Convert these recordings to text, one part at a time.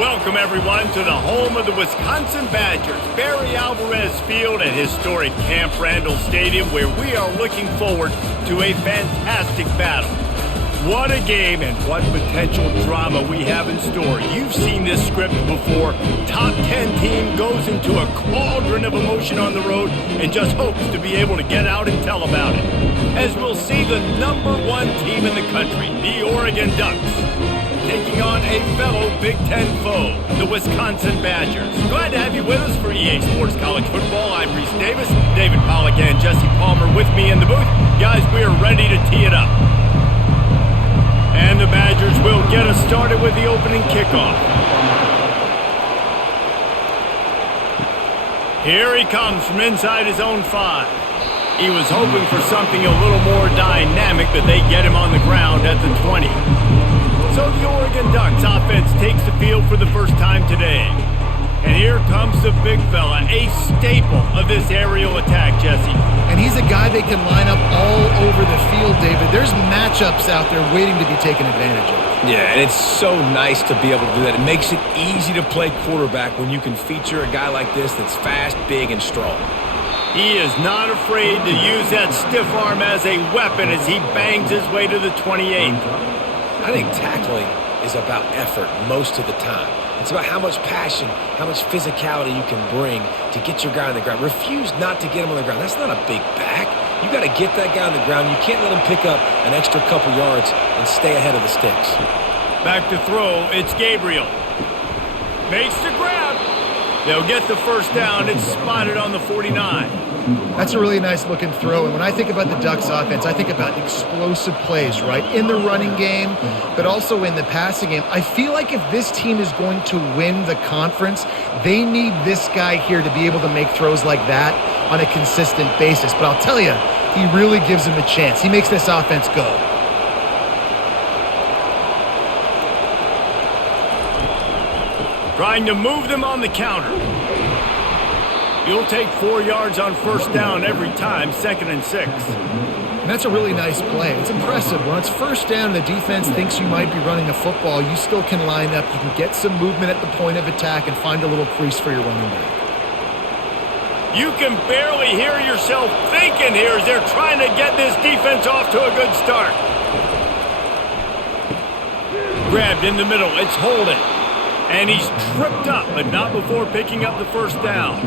Welcome, everyone, to the home of the Wisconsin Badgers, Barry Alvarez Field at historic Camp Randall Stadium, where we are looking forward to a fantastic battle. What a game and what potential drama we have in store. You've seen this script before. Top 10 team goes into a cauldron of emotion on the road and just hopes to be able to get out and tell about it. As we'll see the #1 team in the country, the Oregon Ducks, taking on a fellow Big Ten foe, the Wisconsin Badgers. Glad to have you with us for EA Sports College Football. I'm Reese Davis, David Pollack and Jesse Palmer with me in the booth. Guys, we are ready to tee it up. And the Badgers will get us started with the opening kickoff. Here he comes from inside his own 5. He was hoping for something a little more dynamic, but they get him on the ground at the 20. So the Oregon Ducks offense takes the field for the first time today. And here comes the big fella, a staple of this aerial attack, Jesse. And he's a guy they can line up all over the field, David. There's matchups out there waiting to be taken advantage of. Yeah, and it's so nice to be able to do that. It makes it easy to play quarterback when you can feature a guy like this that's fast, big, and strong. He is not afraid to use that stiff arm as a weapon as he bangs his way to the 28. I think tackling is about effort most of the time. It's about how much passion, how much physicality you can bring to get your guy on the ground. Refuse not to get him on the ground. That's not a big back. You got to get that guy on the ground. You can't let him pick up an extra couple yards and stay ahead of the sticks. Back to throw, it's Gabriel. Makes the grab. They'll get the first down. It's spotted on the 49. That's a really nice looking throw. And when I think about the Ducks offense, I think about explosive plays, right? In the running game, but also in the passing game. I feel like if this team is going to win the conference, they need this guy here to be able to make throws like that on a consistent basis. But I'll tell you, he really gives him a chance. He makes this offense go. Trying to move them on the counter. You'll take 4 yards on first down every time, 2nd and 6. And that's a really nice play. It's impressive. When it's first down, the defense thinks you might be running the football. You still can line up. You can get some movement at the point of attack and find a little crease for your running back. You can barely hear yourself thinking here as they're trying to get this defense off to a good start. Grabbed in the middle. It's Holden. And he's tripped up, but not before picking up the first down.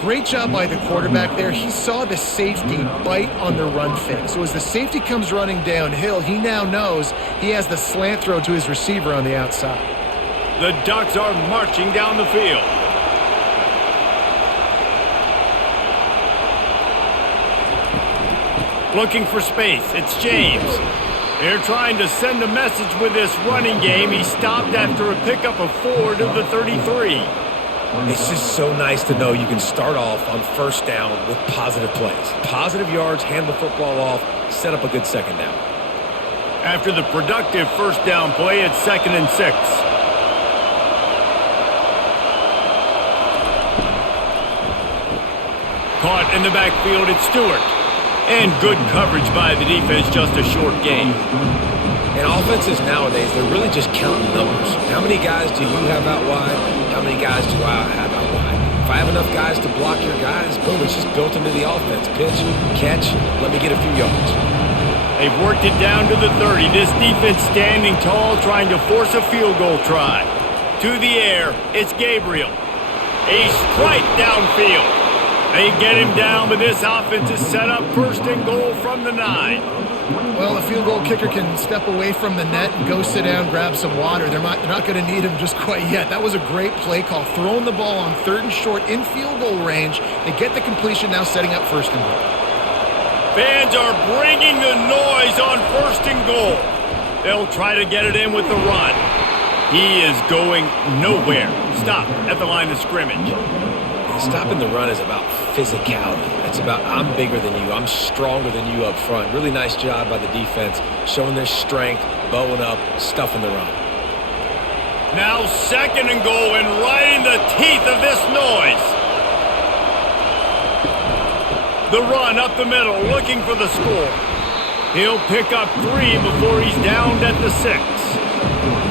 Great job by the quarterback there. He saw the safety bite on the run fake. So as the safety comes running downhill, he now knows he has the slant throw to his receiver on the outside. The Ducks are marching down the field. Looking for space. It's James. They're trying to send a message with this running game. He stopped after a pickup of 4 to the 33. It's just so nice to know you can start off on first down with positive plays. Positive yards, hand the football off, set up a good second down. After the productive first down play, it's 2nd and 6. Caught in the backfield, it's Stewart. And good coverage by the defense, just a short gain. And offenses nowadays, they're really just counting numbers. How many guys do you have out wide? How many guys do I have out wide? If I have enough guys to block your guys, boom, it's just built into the offense. Pitch, catch, let me get a few yards. They've worked it down to the 30. This defense standing tall, trying to force a field goal try. To the air, it's Gabriel. A strike downfield. They get him down, but this offense is set up 1st and goal from the 9. Well, the field goal kicker can step away from the net and go sit down, grab some water. They're not going to need him just quite yet. That was a great play call. Throwing the ball on 3rd and short in field goal range. They get the completion, now setting up 1st and goal. Fans are bringing the noise on 1st and goal. They'll try to get it in with the run. He is going nowhere. Stop at the line of scrimmage. Stopping the run is about physicality. It's about I'm bigger than you. I'm stronger than you up front. Really nice job by the defense, showing their strength, bowing up, stuffing the run. Now 2nd and goal and right in the teeth of this noise. The run up the middle, looking for the score. He'll pick up 3 before he's downed at the 6.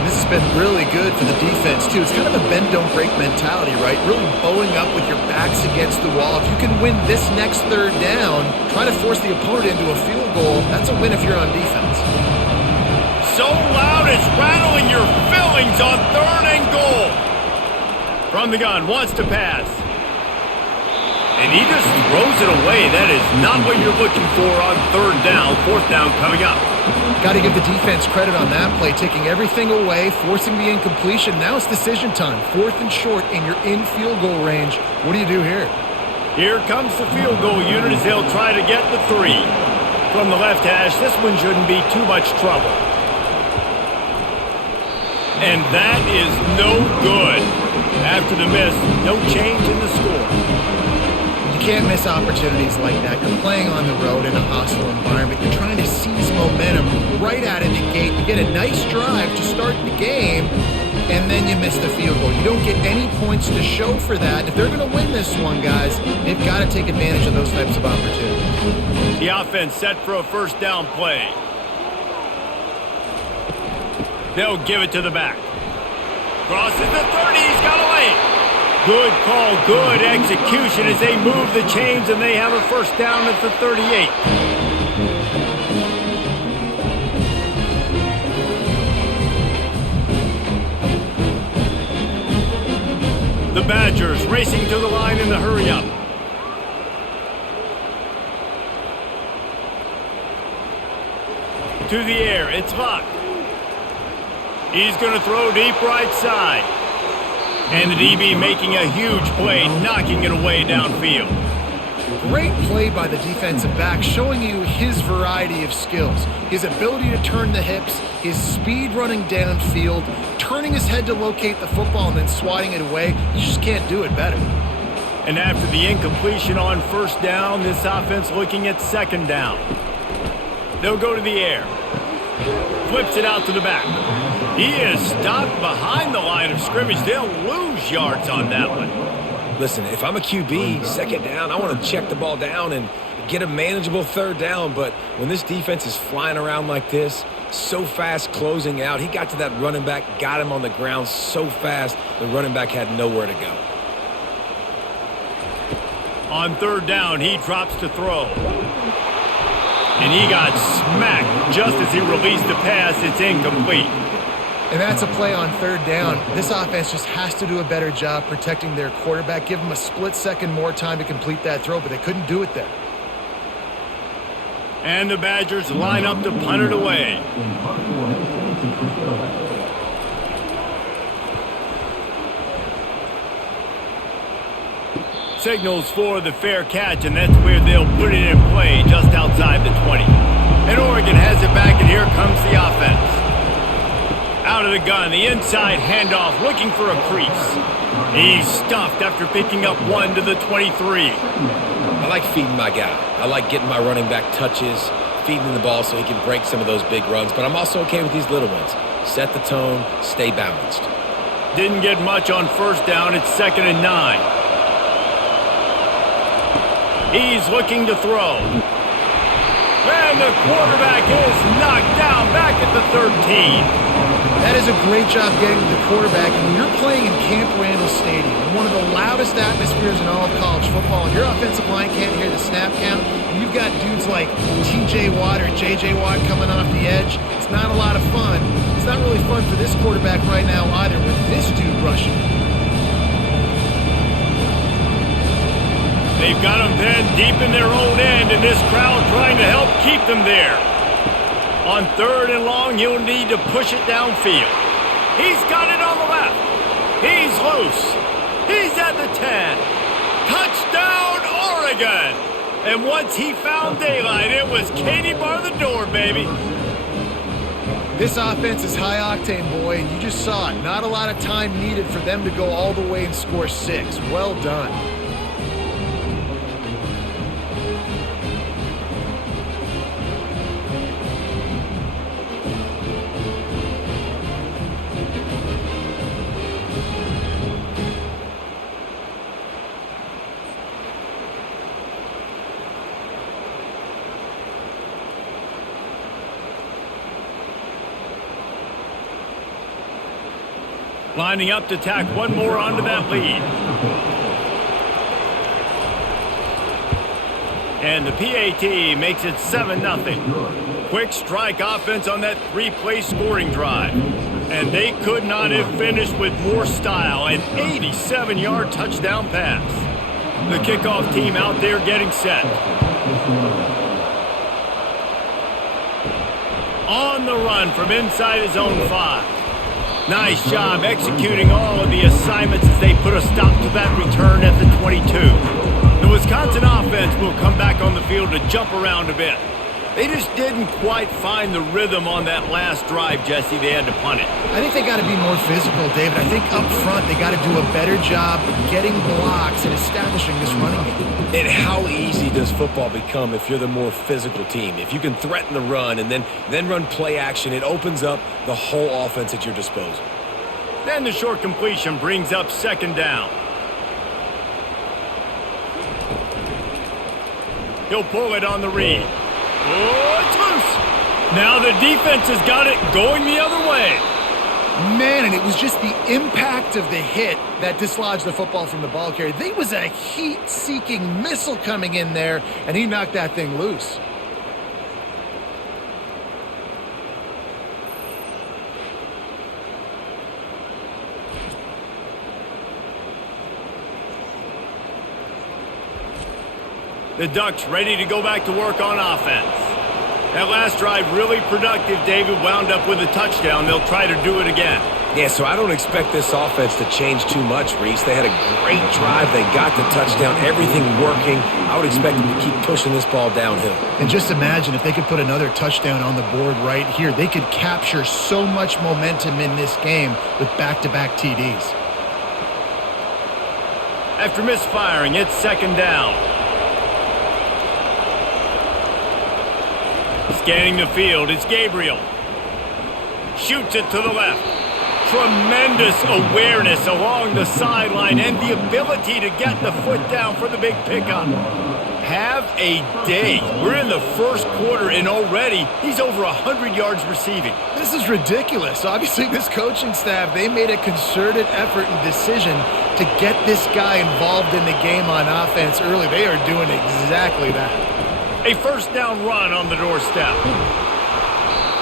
This is been really good for the defense, too. It's kind of a bend-don't-break mentality, right? Really bowing up with your backs against the wall. If you can win this next third down, try to force the opponent into a field goal, that's a win if you're on defense. So loud it's rattling your fillings on 3rd and goal. From the gun, wants to pass. And he just throws it away. That is not what you're looking for on 3rd down. 4th down coming up. Got to give the defense credit on that play, taking everything away, forcing the incompletion. Now it's decision time. 4th and short, and you're in field goal range. What do you do here? Here comes the field goal unit as they'll try to get the 3. From the left hash, this one shouldn't be too much trouble. And that is no good. After the miss, no change in the score. You can't miss opportunities like that. You're playing on the road in a hostile environment. You're trying to seize momentum right out of the gate. You get a nice drive to start the game, and then you miss the field goal. You don't get any points to show for that. If they're going to win this one, guys, they've got to take advantage of those types of opportunities. The offense set for a 1st down play. They'll give it to the back. Crosses the 30. He's got away. Good call, good execution as they move the chains, and they have a 1st down at the 38. The Badgers racing to the line in the hurry-up. To the air, it's Luck. He's going to throw deep right side. And the DB making a huge play, knocking it away downfield. Great play by the defensive back, showing you his variety of skills. His ability to turn the hips, his speed running downfield, turning his head to locate the football and then swatting it away. You just can't do it better. And after the incompletion on 1st down, this offense looking at 2nd down. They'll go to the air. Flips it out to the back. He is stopped behind the line of scrimmage. They'll lose yards on that one. Listen, if I'm a QB, 2nd down, I want to check the ball down and get a manageable 3rd down. But when this defense is flying around like this, so fast closing out, he got to that running back, got him on the ground so fast, the running back had nowhere to go. On 3rd down, he drops to throw. And he got smacked just as he released the pass. It's incomplete. And that's a play on 3rd down. This offense just has to do a better job protecting their quarterback. Give them a split second more time to complete that throw, but they couldn't do it there. And the Badgers line up to punt it away. Signals for the fair catch, and that's where they'll put it in play just outside the 20. And Oregon has it back, and here comes the offense. Out of the gun, the inside handoff, looking for a crease. He's stuffed after picking up 1 to the 23. I like feeding my guy. I like getting my running back touches, feeding him the ball so he can break some of those big runs. But I'm also okay with these little ones. Set the tone, stay balanced. Didn't get much on 1st down. It's 2nd and 9. He's looking to throw. And the quarterback is knocked down back at the 13. That is a great job getting to the quarterback. And when you're playing in Camp Randall Stadium, in one of the loudest atmospheres in all of college football, and your offensive line can't hear the snap count, and you've got dudes like T.J. Watt or J.J. Watt coming off the edge, it's not a lot of fun. It's not really fun for this quarterback right now either with this dude rushing. They've got them pinned deep in their own end, and this crowd trying to help keep them there. On 3rd and long, he'll need to push it downfield. He's got it on the left. He's loose. He's at the 10. Touchdown, Oregon! And once he found daylight, it was Katie bar the door, baby. This offense is high octane, boy, and you just saw it. Not a lot of time needed for them to go all the way and score 6. Well done. Lining up to tack one more onto that lead. And the PAT makes it 7-0. Quick strike offense on that three-play scoring drive. And they could not have finished with more style. An 87-yard touchdown pass. The kickoff team out there getting set. On the run from inside his own 5. Nice job executing all of the assignments as they put a stop to that return at the 22. The Wisconsin offense will come back on the field to jump around a bit. They just didn't quite find the rhythm on that last drive, Jesse. They had to punt it. I think they got to be more physical, David. I think up front they got to do a better job getting blocks and establishing this running game. And how easy does football become if you're the more physical team? If you can threaten the run and then run play action, it opens up the whole offense at your disposal. Then the short completion brings up 2nd down. He'll pull it on the read. Oh, it's loose. Now the defense has got it going the other way. Man, and it was just the impact of the hit that dislodged the football from the ball carrier. There was a heat-seeking missile coming in there, and he knocked that thing loose. The Ducks ready to go back to work on offense. That last drive really productive. David wound up with a touchdown. They'll try to do it again. Yeah, so I don't expect this offense to change too much, Reese. They had a great drive. They got the touchdown. Everything working. I would expect them to keep pushing this ball downhill. And just imagine if they could put another touchdown on the board right here. They could capture so much momentum in this game with back-to-back TDs. After misfiring, it's 2nd down. Scanning the field, it's Gabriel. Shoots it to the left. Tremendous awareness along the sideline and the ability to get the foot down for the big pickup. Have a day. We're in the first quarter, and already he's over 100 yards receiving. This is ridiculous. Obviously, this coaching staff, they made a concerted effort and decision to get this guy involved in the game on offense early. They are doing exactly that. A 1st down run on the doorstep.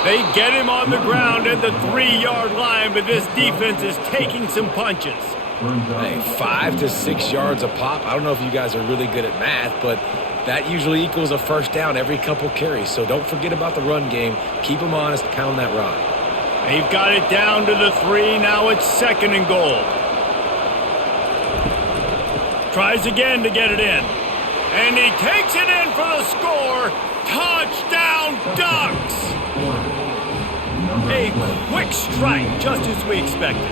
They get him on the ground at the 3-yard line, but this defense is taking some punches. Hey, 5 to 6 yards a pop. I don't know if you guys are really good at math, but that usually equals a 1st down every couple carries. So don't forget about the run game. Keep them honest, pound that rock. They've got it down to the 3. Now it's 2nd and goal. Tries again to get it in. And he takes it in for the score. Touchdown, Ducks! A quick strike, just as we expected.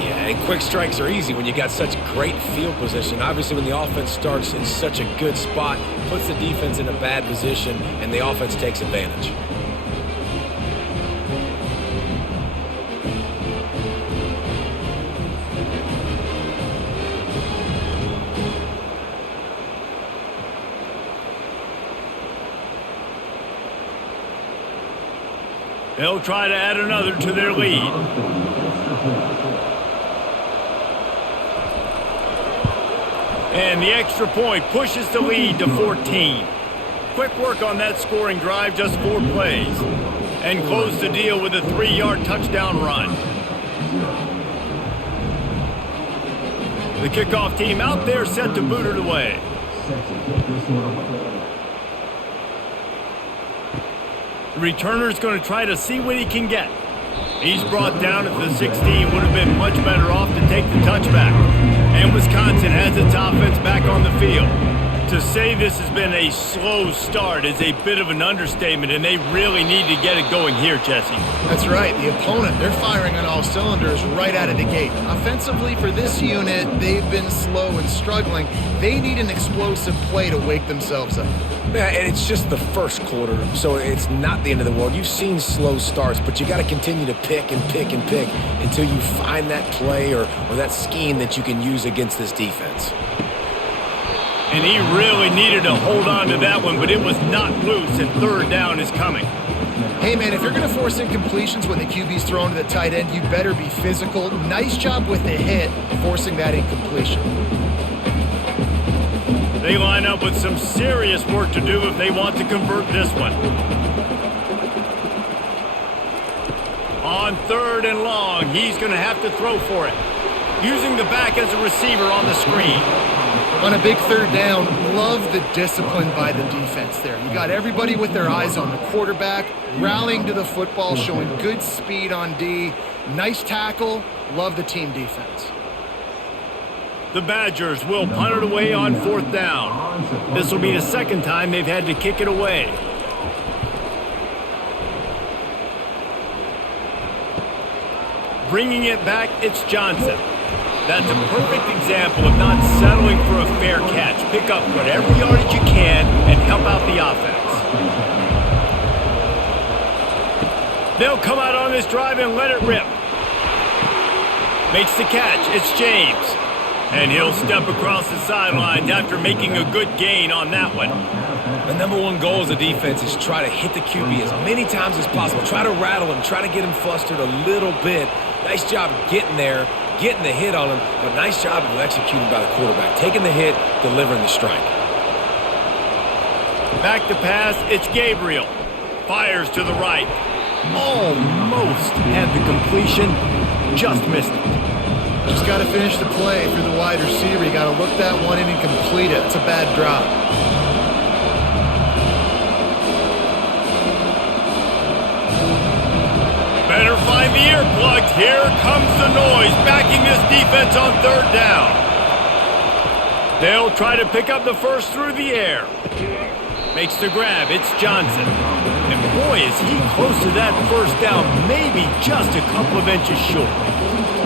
Yeah, and quick strikes are easy when you got such great field position. Obviously, when the offense starts in such a good spot, puts the defense in a bad position, and the offense takes advantage. They'll try to add another to their lead. And the extra point pushes the lead to 14. Quick work on that scoring drive, just 4 plays. And close the deal with a 3-yard touchdown run. The kickoff team out there set to boot it away. The returner's going to try to see what he can get. He's brought down at the 16. Would have been much better off to take the touchback. And Wisconsin has its offense back on the field. To say this has been a slow start is a bit of an understatement, and they really need to get it going here, Jesse. That's right. The opponent, they're firing on all cylinders right out of the gate. Offensively, for this unit, they've been slow and struggling. They need an explosive play to wake themselves up. Yeah, and it's just the first quarter, so it's not the end of the world. You've seen slow starts, but you got to continue to pick and pick and pick until you find that play or that scheme that you can use against this defense. And he really needed to hold on to that one, but it was not loose, and 3rd down is coming. Hey, man, if you're going to force incompletions when the QB's thrown to the tight end, you better be physical. Nice job with the hit, forcing that incompletion. They line up with some serious work to do if they want to convert this one. On 3rd and long, he's going to have to throw for it. Using the back as a receiver on the screen. On a big 3rd down, love the discipline by the defense there. You got everybody with their eyes on the quarterback, rallying to the football, showing good speed on D. Nice tackle. Love the team defense. The Badgers will punt it away on 4th down. This will be the 2nd time they've had to kick it away. Bringing it back, it's Johnson. That's a perfect example of not settling for a fair catch. Pick up whatever yardage you can and help out the offense. They'll come out on this drive and let it rip. Makes the catch. It's James. And he'll step across the sidelines after making a good gain on that one. The number one goal as a defense is try to hit the QB as many times as possible. Try to rattle him. Try to get him flustered a little bit. Nice job getting there, getting the hit on him, but nice job of executing by the quarterback. Taking the hit, delivering the strike. Back to pass, it's Gabriel. Fires to the right. Almost had the completion, just missed it. Just got to finish the play through the wide receiver. You got to look that one in and complete it. It's a bad drop. Better find the earplugs. Here comes the noise, backing this defense on 3rd down. They'll try to pick up the first through the air. Makes the grab. It's Johnson. And boy, is he close to that first down, maybe just a couple of inches short.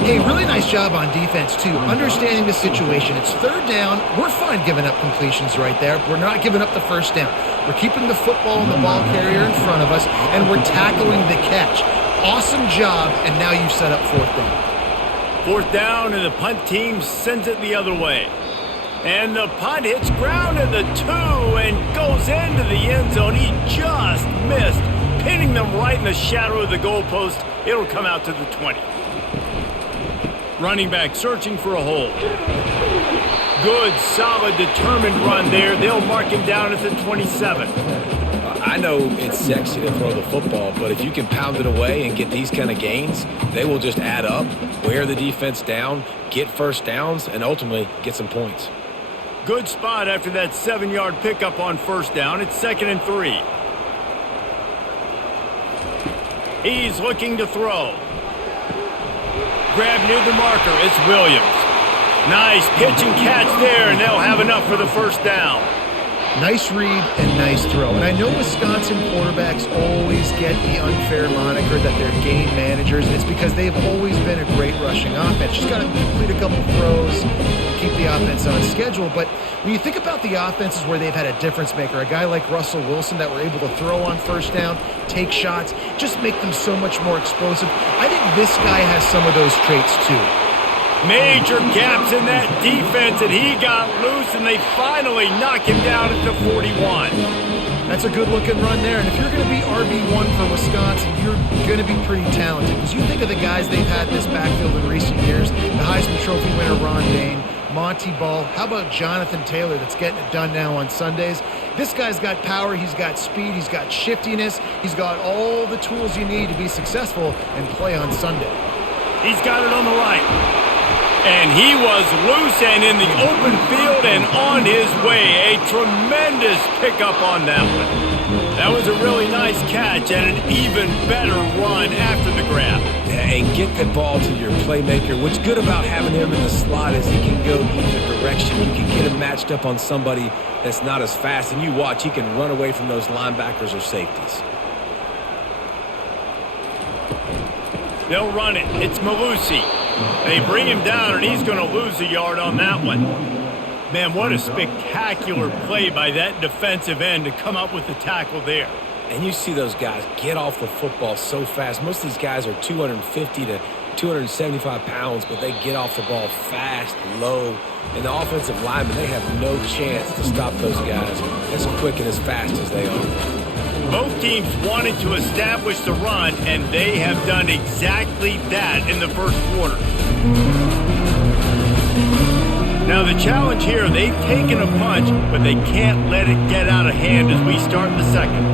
Hey, really nice job on defense, too. Understanding the situation. It's 3rd down. We're fine giving up completions right there. We're not giving up the first down. We're keeping the football and the ball carrier in front of us, and we're tackling the catch. Awesome job, and now you've set up 4th down. 4th down, and the punt team sends it the other way. And the punt hits ground at the 2 and goes into the end zone. He just missed, pinning them right in the shadow of the goalpost. It'll come out to the 20. Running back searching for a hole. Good, solid, determined run there. They'll mark him down at the 27. I know it's sexy to throw the football, but if you can pound it away and get these kind of gains, they will just add up, wear the defense down, get first downs, and ultimately get some points. Good spot after that 7-yard pickup on 1st down. It's 2nd and 3. He's looking to throw. Grab near the marker. It's Williams. Nice pitch and catch there, and they'll have enough for the first down. Nice read and nice throw. And I know Wisconsin quarterbacks always get the unfair moniker that they're game managers, and it's because they've always been a great rushing offense. Just got to complete a couple throws and keep the offense on schedule. But when you think about the offenses where they've had a difference maker, a guy like Russell Wilson that were able to throw on 1st down, take shots, just make them so much more explosive. I think this guy has some of those traits too. Major gaps in that defense, and he got loose, and they finally knock him down at the 41. That's a good-looking run there. And if you're going to be RB1 for Wisconsin, you're going to be pretty talented. Because you think of the guys they've had in this backfield in recent years, the Heisman Trophy winner Ron Dayne, Monty Ball. How about Jonathan Taylor that's getting it done now on Sundays? This guy's got power, he's got speed, he's got shiftiness, he's got all the tools you need to be successful and play on Sunday. He's got it on the right. And he was loose and in the open field and on his way. A tremendous pickup on that one. That was a really nice catch and an even better run after the grab. Yeah, and get the ball to your playmaker. What's good about having him in the slot is he can go either direction. You can get him matched up on somebody that's not as fast. And you watch, he can run away from those linebackers or safeties. They'll run it. It's Malusi. They bring him down, and he's going to lose a yard on that one. Man, what a spectacular play by that defensive end to come up with the tackle there. And you see those guys get off the football so fast. Most of these guys are 250 to 275 pounds, but they get off the ball fast, low. And the offensive linemen, they have no chance to stop those guys as quick and as fast as they are. Both teams wanted to establish the run, and they have done exactly that in the first quarter. Now the challenge here, they've taken a punch, but they can't let it get out of hand as we start the second.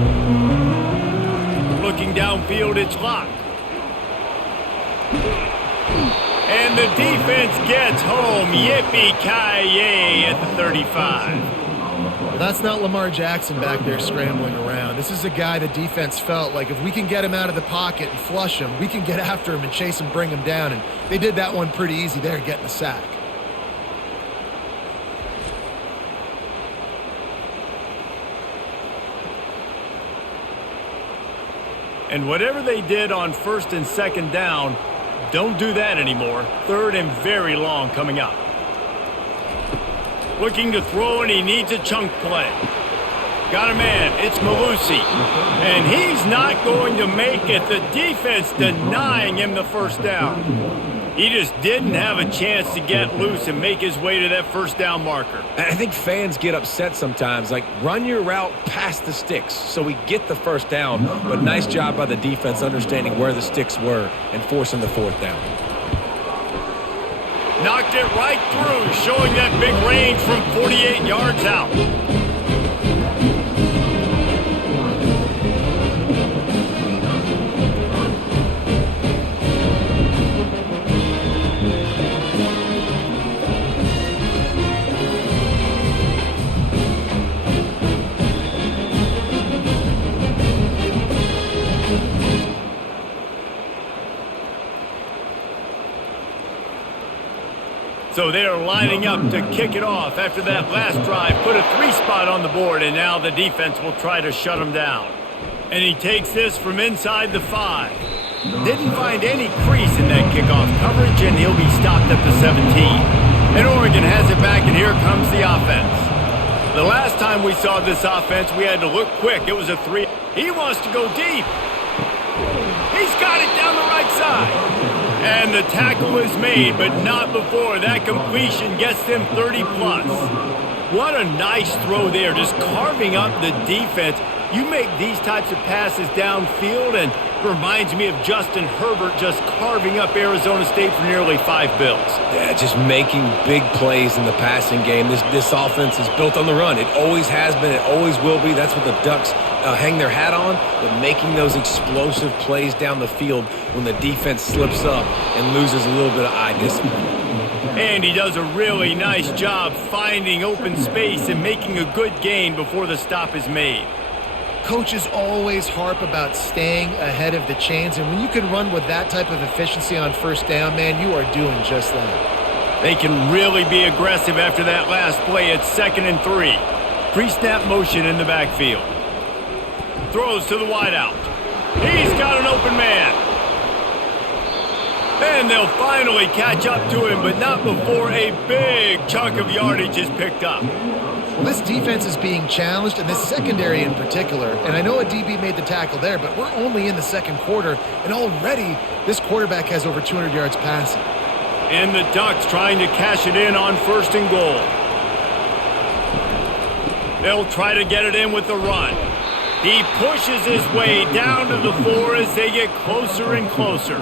Looking downfield, it's locked. And the defense gets home. Yippee-ki-yay at the 35. Well, that's not Lamar Jackson back there scrambling around. This is a guy the defense felt like if we can get him out of the pocket and flush him, we can get after him and chase him, bring him down. And they did that one pretty easy there, getting the sack. And whatever they did on first and second down, don't do that anymore. Third and very long coming up. Looking to throw, and he needs a chunk play. Got a man. It's Malusi. And he's not going to make it. The defense denying him the first down. He just didn't have a chance to get loose and make his way to that first down marker. I think fans get upset sometimes, like run your route past the sticks so we get the first down, but nice job by the defense understanding where the sticks were and forcing the fourth down. Knocked it right through, showing that big range from 48 yards out. So they're lining up to kick it off after that last drive. Put a 3-spot on the board, and now the defense will try to shut him down. And he takes this from inside the 5. Didn't find any crease in that kickoff coverage, and he'll be stopped at the 17. And Oregon has it back, and here comes the offense. The last time we saw this offense, we had to look quick. It was a 3. He wants to go deep. He's got it down the right side. And the tackle is made, but not before that completion gets them 30-plus. What a nice throw there, just carving up the defense. You make these types of passes downfield, and reminds me of Justin Herbert just carving up Arizona State for nearly 5 bills. Yeah, just making big plays in the passing game. This offense is built on the run. It always has been. It always will be. That's what the Ducks hang their hat on, but making those explosive plays down the field when the defense slips up and loses a little bit of eye discipline. And he does a really nice job finding open space and making a good gain before the stop is made. Coaches always harp about staying ahead of the chains, and when you can run with that type of efficiency on first down, man, you are doing just that. They can really be aggressive after that last play. It's 2nd and 3. Pre-snap motion in the backfield. Throws to the wideout. He's got an open man. And they'll finally catch up to him, but not before a big chunk of yardage is picked up. Well, this defense is being challenged, and this secondary in particular. And I know a DB made the tackle there, but we're only in the second quarter, and already this quarterback has over 200 yards passing. And the Ducks trying to cash it in on 1st and goal. They'll try to get it in with the run. He pushes his way down to the 4 as they get closer and closer.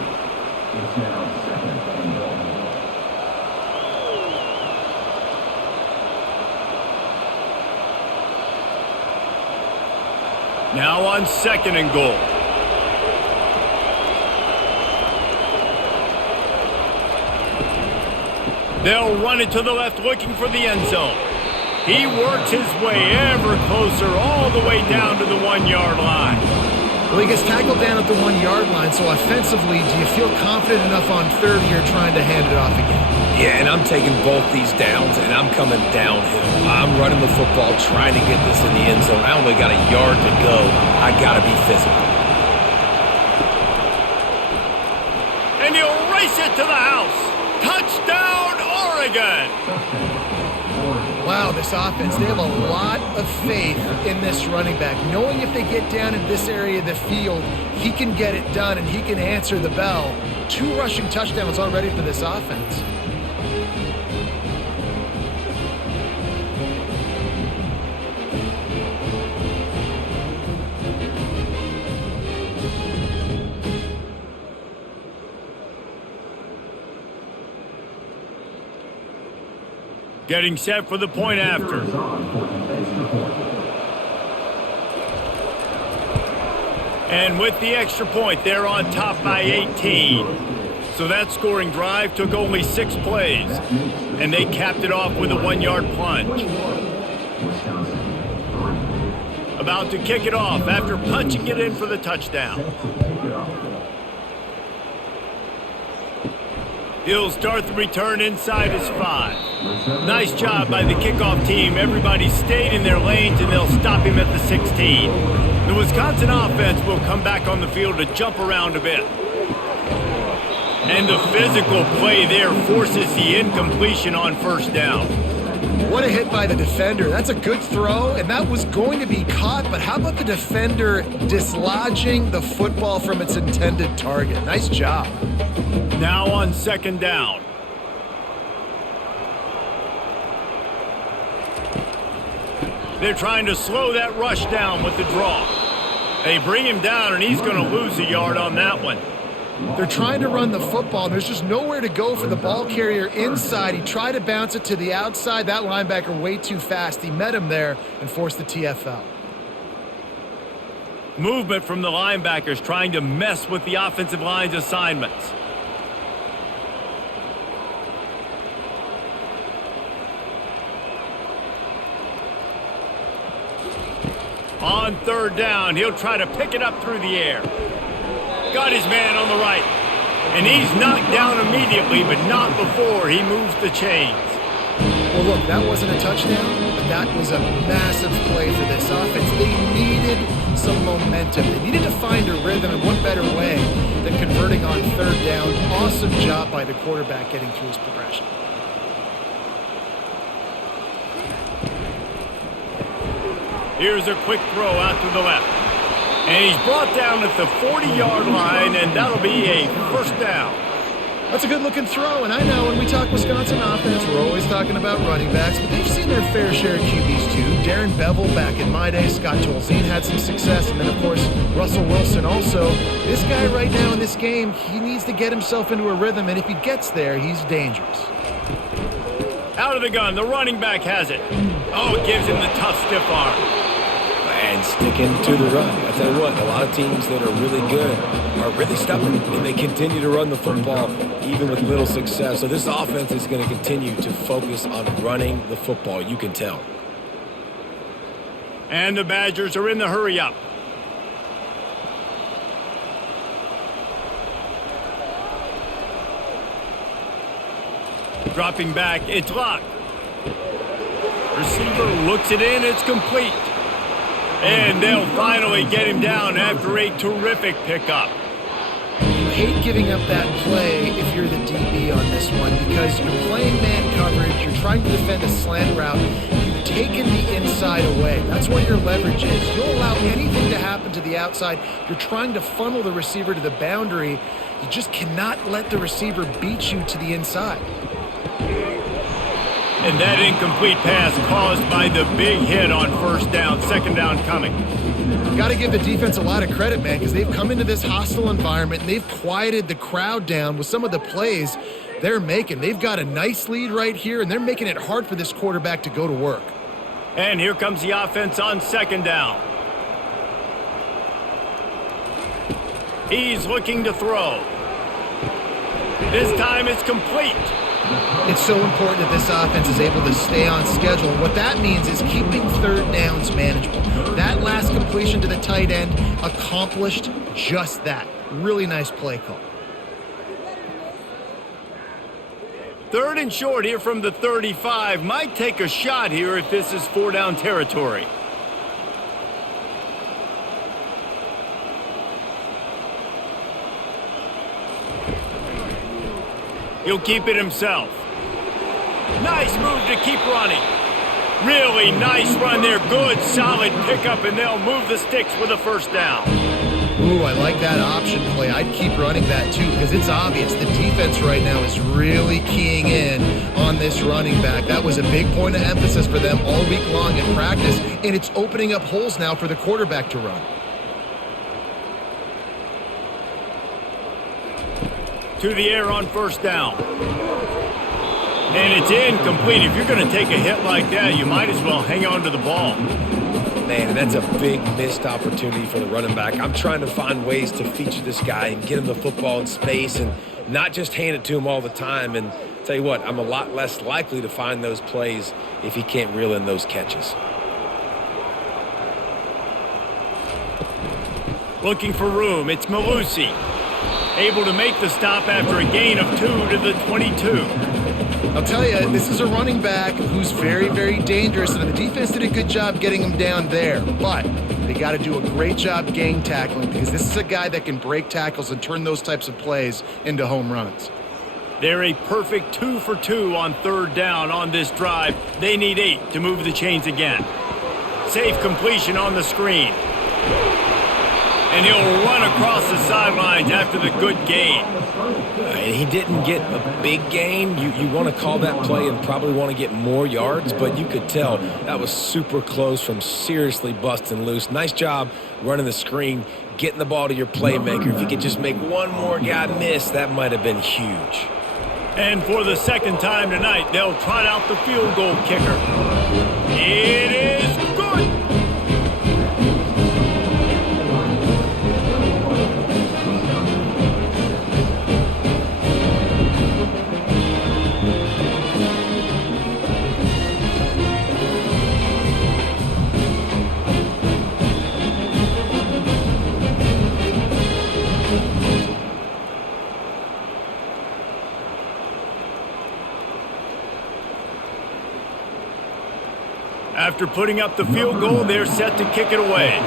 Now on 2nd and goal. They'll run it to the left looking for the end zone. He works his way ever closer all the way down to the 1-yard line. Well, he gets tackled down at the 1-yard line, so offensively, do you feel confident enough on 3rd you're trying to hand it off again? Yeah, and I'm taking both these downs, and I'm coming downhill. I'm running the football, trying to get this in the end zone. I only got a yard to go. I got to be physical. And he'll race it to the house. Touchdown, Oregon! Wow, this offense, they have a lot of faith in this running back. Knowing if they get down in this area of the field, he can get it done and he can answer the bell. 2 rushing touchdowns already for this offense. Getting set for the point after. And with the extra point, they're on top by 18. So that scoring drive took only 6 plays. And they capped it off with a 1-yard plunge. About to kick it off after punching it in for the touchdown. He'll start the return inside his 5. Nice job by the kickoff team. Everybody stayed in their lanes, and they'll stop him at the 16. The Wisconsin offense will come back on the field to jump around a bit. And the physical play there forces the incompletion on first down. What a hit by the defender. That's a good throw, and that was going to be caught, but how about the defender dislodging the football from its intended target? Nice job. Now on second down. They're trying to slow that rush down with the draw. They bring him down, and he's going to lose a yard on that one. They're trying to run the football, and there's just nowhere to go for the ball carrier inside. He tried to bounce it to the outside. That linebacker way too fast. He met him there and forced the TFL. Movement from the linebackers trying to mess with the offensive line's assignments. On third down, he'll try to pick it up through the air. Got his man on the right. And he's knocked down immediately, but not before he moves the chains. Well, look, that wasn't a touchdown, but that was a massive play for this offense. They needed some momentum. They needed to find a rhythm, and what better way than converting on third down. Awesome job by the quarterback getting through his progression. Here's a quick throw out to the left. And he's brought down at the 40-yard line, and that'll be a first down. That's a good-looking throw, and I know when we talk Wisconsin offense, we're always talking about running backs, but they've seen their fair share of QBs too. Darren Bevel back in my day, Scott Tolzien had some success, and then, of course, Russell Wilson also. This guy right now in this game, he needs to get himself into a rhythm, and if he gets there, he's dangerous. Out of the gun, the running back has it. Oh, it gives him the tough, stiff arm. And sticking to the run. I tell you what, a lot of teams that are really good are really stubborn, and they continue to run the football even with little success. So this offense is going to continue to focus on running the football. You can tell. And the Badgers are in the hurry-up. Dropping back, it's locked. Receiver looks it in, it's complete. And they'll finally get him down after a terrific pickup. You hate giving up that play if you're the DB on this one because you're playing man coverage, you're trying to defend a slant route, you've taken the inside away. That's where your leverage is. You'll allow anything to happen to the outside. You're trying to funnel the receiver to the boundary. You just cannot let the receiver beat you to the inside. And that incomplete pass caused by the big hit on first down, second down coming. Got to give the defense a lot of credit, man, because they've come into this hostile environment and they've quieted the crowd down with some of the plays they're making. They've got a nice lead right here, and they're making it hard for this quarterback to go to work. And here comes the offense on second down. He's looking to throw. This time it's complete. It's so important that this offense is able to stay on schedule. What that means is keeping third downs manageable. That last completion to the tight end accomplished just that. Really nice play call. Third and short here from the 35. Might take a shot here if this is four-down territory. He'll keep it himself. Nice move to keep running. Really nice run there. Good, solid pickup, and they'll move the sticks with a first down. Ooh, I like that option play. I'd keep running that too because it's obvious the defense right now is really keying in on this running back. That was a big point of emphasis for them all week long in practice, and it's opening up holes now for the quarterback to run. To the air on first down. And it's incomplete. If you're going to take a hit like that, you might as well hang on to the ball. Man, and that's a big missed opportunity for the running back. I'm trying to find ways to feature this guy and get him the football in space and not just hand it to him all the time. And tell you what, I'm a lot less likely to find those plays if he can't reel in those catches. Looking for room, it's Malusi. Able to make the stop after a gain of 2 to the 22. I'll tell you, this is a running back who's very, very dangerous, and the defense did a good job getting him down there. But they got to do a great job gang tackling because this is a guy that can break tackles and turn those types of plays into home runs. They're a perfect 2 for 2 on third down on this drive. They need 8 to move the chains again. Safe completion on the screen. And he'll run across the sidelines after the good gain. And he didn't get a big gain. You want to call that play and probably want to get more yards, but you could tell that was super close from seriously busting loose. Nice job running the screen, getting the ball to your playmaker. If you could just make one more guy miss, that might have been huge. And for the second time tonight, they'll trot out the field goal kicker. It is good. After putting up the field goal, they're set to kick it away.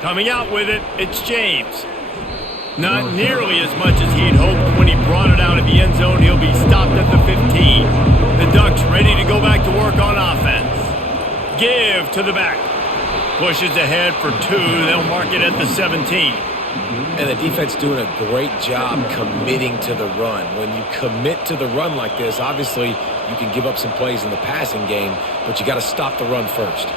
Coming out with it, it's James. Not nearly as much as he'd hoped when he brought it out of the end zone. He'll be stopped at the 15. The Ducks ready to go back to work on offense. Give to the back. Pushes ahead for 2. They'll mark it at the 17. And the defense doing a great job committing to the run. When you commit to the run like this, obviously you can give up some plays in the passing game, but you got to stop the run first.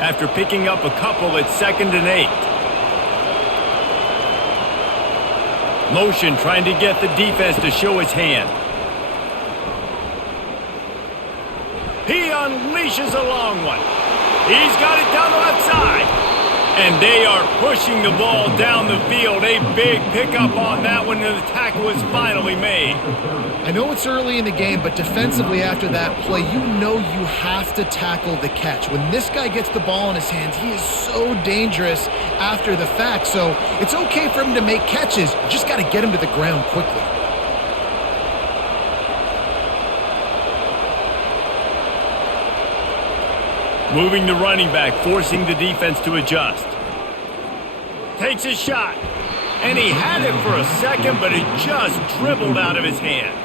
After picking up a couple, it's 2nd and 8. Motion trying to get the defense to show his hand. He unleashes a long one. He's got it down the left side. And they are pushing the ball down the field. A big pickup on that one, and the tackle is finally made. I know it's early in the game, but defensively after that play, you know you have to tackle the catch. When this guy gets the ball in his hands, he is so dangerous after the fact. So it's okay for him to make catches. You just got to get him to the ground quickly. Moving the running back, forcing the defense to adjust. Takes a shot. And he had it for a second, but it just dribbled out of his hands.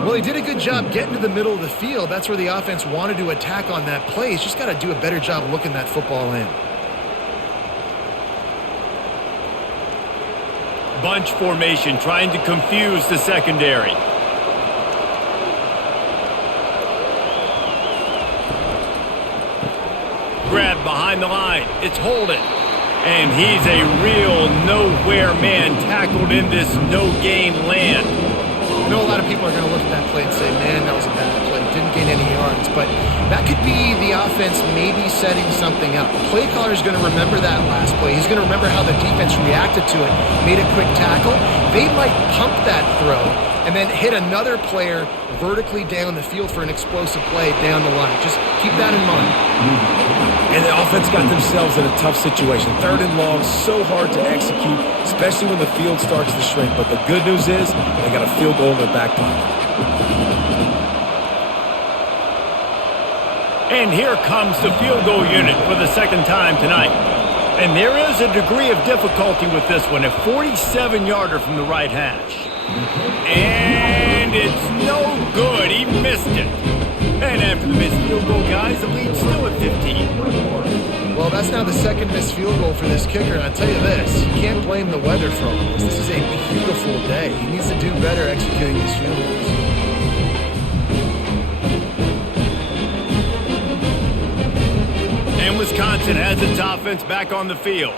Well, he did a good job getting to the middle of the field. That's where the offense wanted to attack on that play. He's just got to do a better job looking that football in. Bunch formation, trying to confuse the secondary. Grab behind the line. It's Holden. And he's a real nowhere man tackled in this no-gain land. I know a lot of people are going to look at that play and say, man, that was a bad play. Didn't gain any yards. But that could be the offense maybe setting something up. The play caller is going to remember that last play. He's going to remember how the defense reacted to it, made a quick tackle. They might pump that throw and then hit another player vertically down the field for an explosive play down the line. Just keep that in mind. And the offense got themselves in a tough situation. 3rd and long, so hard to execute, especially when the field starts to shrink. But the good news is they got a field goal in their back pocket. And here comes the field goal unit for the second time tonight. And there is a degree of difficulty with this one, a 47-yarder from the right hash. And it's no good. He missed it. And after the missed field goal, guys, the lead's still at 15. Well, that's now the second missed field goal for this kicker. And I'll tell you this, you can't blame the weather for all this. This is a beautiful day. He needs to do better executing these field goals. And Wisconsin has its offense back on the field.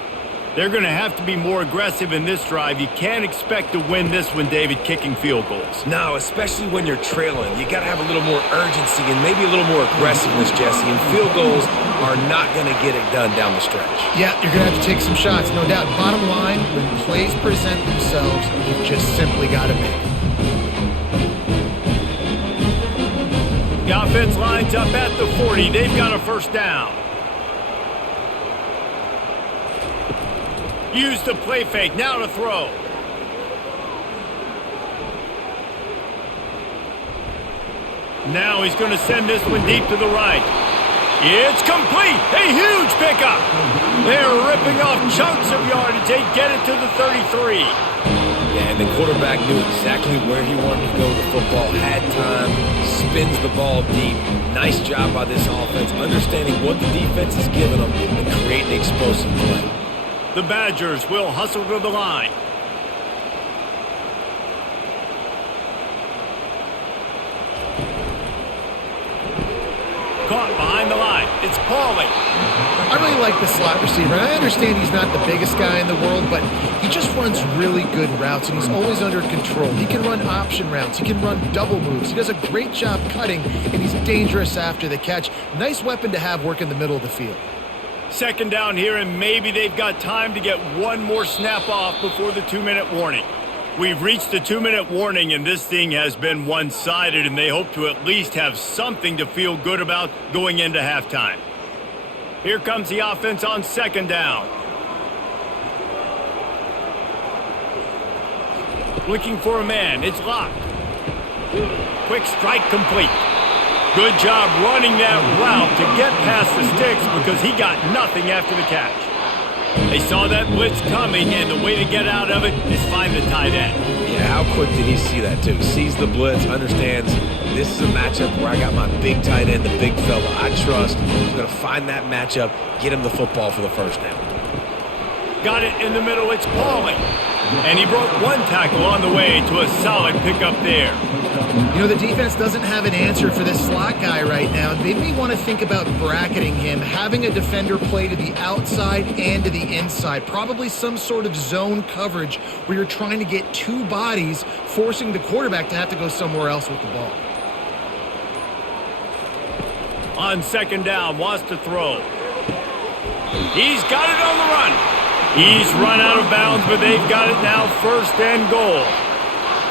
They're going to have to be more aggressive in this drive. You can't expect to win this one, David, kicking field goals. No, especially when you're trailing. You got to have a little more urgency and maybe a little more aggressiveness, Jesse. And field goals are not going to get it done down the stretch. Yeah, you're going to have to take some shots, no doubt. Bottom line, when plays present themselves, you've just simply got to make them. The offense lines up at the 40. They've got a first down. Use the play fake. Now to throw. Now he's going to send this one deep to the right. It's complete. A huge pickup. They're ripping off chunks of yardage. They get it to the 33. Yeah, and the quarterback knew exactly where he wanted to go with the football, had time, spins the ball deep. Nice job by this offense, understanding what the defense is giving them and creating explosive play. The Badgers will hustle to the line. Caught behind the line. It's Pauly. I really like the slot receiver, and I understand he's not the biggest guy in the world, but he just runs really good routes, and he's always under control. He can run option routes. He can run double moves. He does a great job cutting, and he's dangerous after the catch. Nice weapon to have work in the middle of the field. Second down here, and maybe they've got time to get one more snap off before the 2-minute warning. We've reached the 2-minute warning, and this thing has been one-sided, and they hope to at least have something to feel good about going into halftime. Here comes the offense on second down. Looking for a man. It's locked. Quick strike complete. Good job running that route to get past the sticks because he got nothing after the catch. They saw that blitz coming, and the way to get out of it is find the tight end. Yeah, how quick did he see that, too? Sees the blitz, understands this is a matchup where I got my big tight end, the big fella I trust. I'm going to find that matchup, get him the football for the first down. Got it in the middle. It's Pauly. And he broke one tackle on the way to a solid pickup there. You know, the defense doesn't have an answer for this slot guy right now. They may want to think about bracketing him, having a defender play to the outside and to the inside. Probably some sort of zone coverage where you're trying to get two bodies, forcing the quarterback to have to go somewhere else with the ball. On second down, wants to throw. He's got it on the run. He's run out of bounds, but they've got it now first and goal.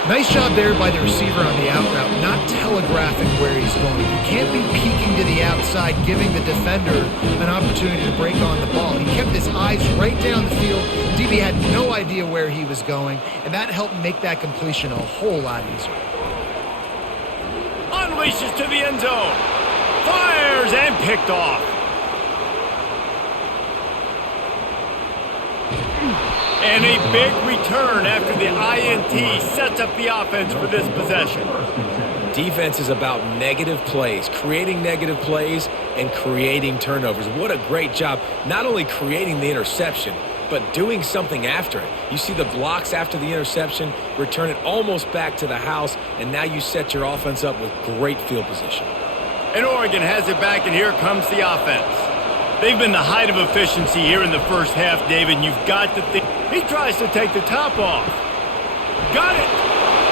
Nice job there by the receiver on the out route, not telegraphing where he's going. You can't be peeking to the outside, giving the defender an opportunity to break on the ball. He kept his eyes right down the field. DB had no idea where he was going, and that helped make that completion a whole lot easier. Unleashes to the end zone. Fires and picked off. And a big return after the INT sets up the offense for this possession. Defense is about negative plays, creating negative plays and creating turnovers. What a great job, not only creating the interception, but doing something after it. You see the blocks after the interception, return it almost back to the house, and now you set your offense up with great field position. And Oregon has it back, and here comes the offense. They've been the height of efficiency here in the first half, David, and you've got to think. He tries to take the top off. Got it!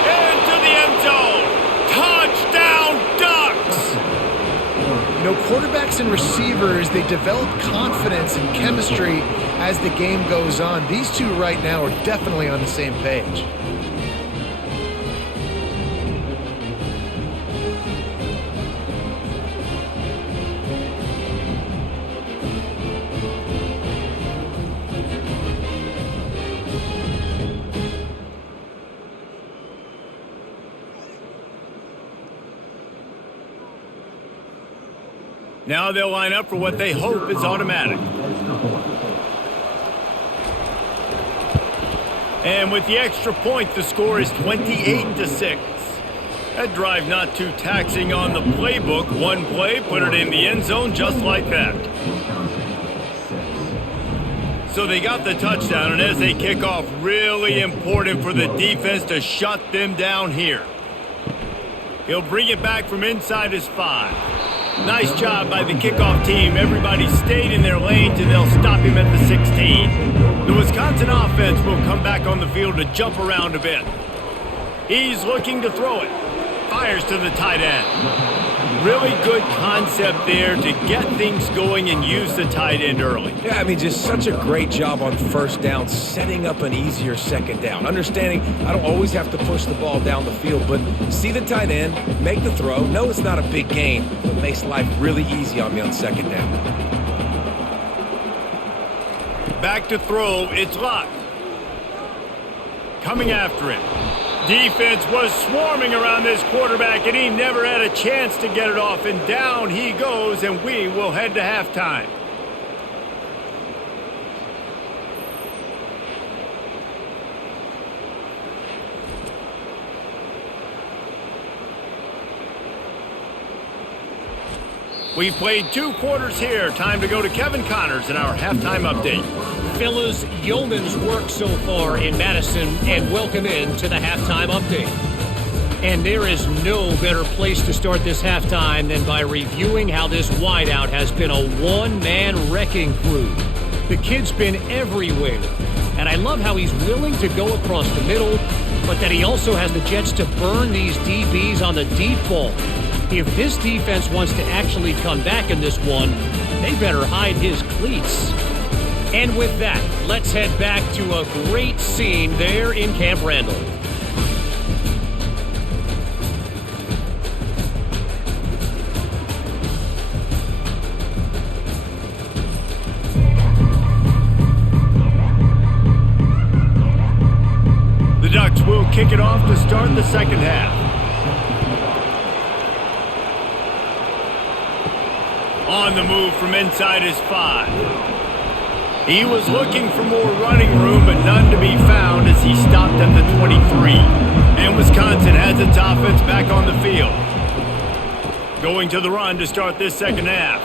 Into the end zone! Touchdown, Ducks! You know, quarterbacks and receivers, they develop confidence and chemistry as the game goes on. These two right now are definitely on the same page. Now they'll line up for what they hope is automatic. And with the extra point, the score is 28-6. That drive not too taxing on the playbook. One play, put it in the end zone just like that. So they got the touchdown, and as they kick off, really important for the defense to shut them down here. He'll bring it back from inside his 5. Nice job by the kickoff team. Everybody stayed in their lanes, and they'll stop him at the 16. The Wisconsin offense will come back on the field to jump around a bit. He's looking to throw it. Fires to the tight end. Really good concept there to get things going and use the tight end early. Yeah, I mean, just such a great job on first down, setting up an easier second down. Understanding I don't always have to push the ball down the field, but see the tight end, make the throw. No, it's not a big gain, but makes life really easy on me on second down. Back to throw, it's Locke. Coming after him. Defense was swarming around this quarterback, and he never had a chance to get it off. And down he goes, and we will head to halftime. We've played 2 quarters here. Time to go to Kevin Connors in our halftime update. Fellas, yeoman's work so far in Madison, and welcome in to the halftime update. And there is no better place to start this halftime than by reviewing how this wideout has been a one-man wrecking crew. The kid's been everywhere, and I love how he's willing to go across the middle, but that he also has the jets to burn these DBs on the deep ball. If this defense wants to actually come back in this one, they better hide his cleats. And with that, let's head back to a great scene there in Camp Randall. The Ducks will kick it off to start the second half. On the move from inside his 5. He was looking for more running room, but none to be found as he stopped at the 23. And Wisconsin has its offense back on the field. Going to the run to start this second half.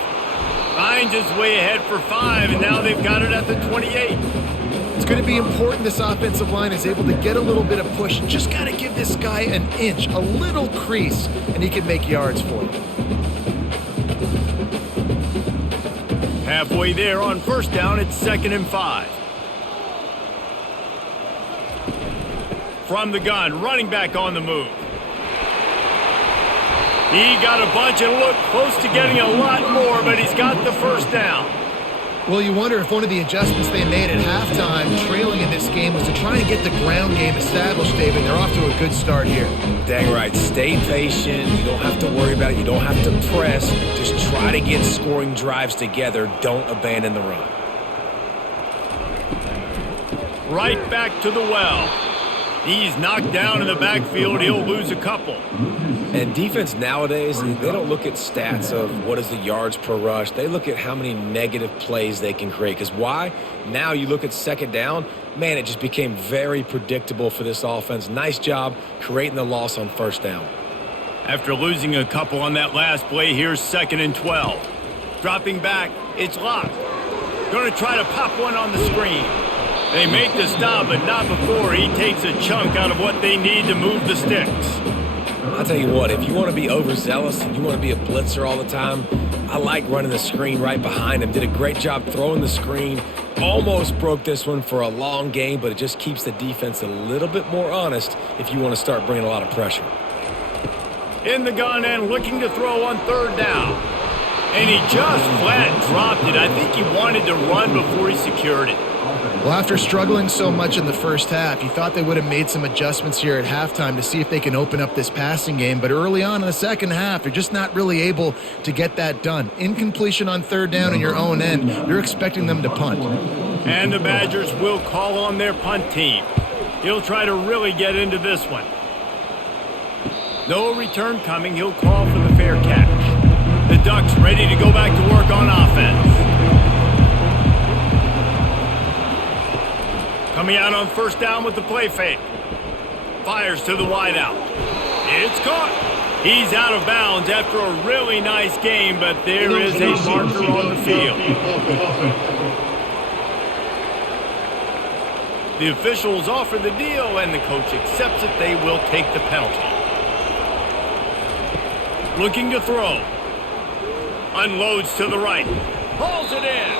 Finds his way ahead for 5, and now they've got it at the 28. It's going to be important this offensive line is able to get a little bit of push. Just got to give this guy an inch, a little crease, and he can make yards for you. Halfway there on first down, it's 2nd and 5. From the gun, running back on the move. He got a bunch and looked close to getting a lot more, but he's got the first down. Well, you wonder if one of the adjustments they made at halftime, trailing in this game, was to try and get the ground game established, David. They're off to a good start here. Dang right. Stay patient. You don't have to worry about it. You don't have to press. Just try to get scoring drives together. Don't abandon the run. Right back to the well. He's knocked down in the backfield. He'll lose a couple. And defense nowadays, they don't look at stats of what is the yards per rush. They look at how many negative plays they can create. Because why? Now you look at second down, man, it just became very predictable for this offense. Nice job creating the loss on first down. After losing a couple on that last play, here's 2nd and 12. Dropping back, it's Locke. Going to try to pop one on the screen. They make the stop, but not before he takes a chunk out of what they need to move the sticks. I'll tell you what, if you want to be overzealous and you want to be a blitzer all the time, I like running the screen right behind him. Did a great job throwing the screen. Almost broke this one for a long game, but it just keeps the defense a little bit more honest if you want to start bringing a lot of pressure. In the gun and looking to throw on 3rd down. And he just flat dropped it. I think he wanted to run before he secured it. Well, after struggling so much in the first half, you thought they would have made some adjustments here at halftime to see if they can open up this passing game. But early on in the second half, they're just not really able to get that done. Incompletion on 3rd down in your own end, you're expecting them to punt. And the Badgers will call on their punt team. He'll try to really get into this one. No return coming. He'll call for the fair catch. The Ducks ready to go back to work on offense. Coming out on 1st down with the play fake. Fires to the wideout. It's caught. He's out of bounds after a really nice game, but there is a marker on the field. The officials offer the deal, and the coach accepts it. They will take the penalty. Looking to throw. Unloads to the right. Hauls it in.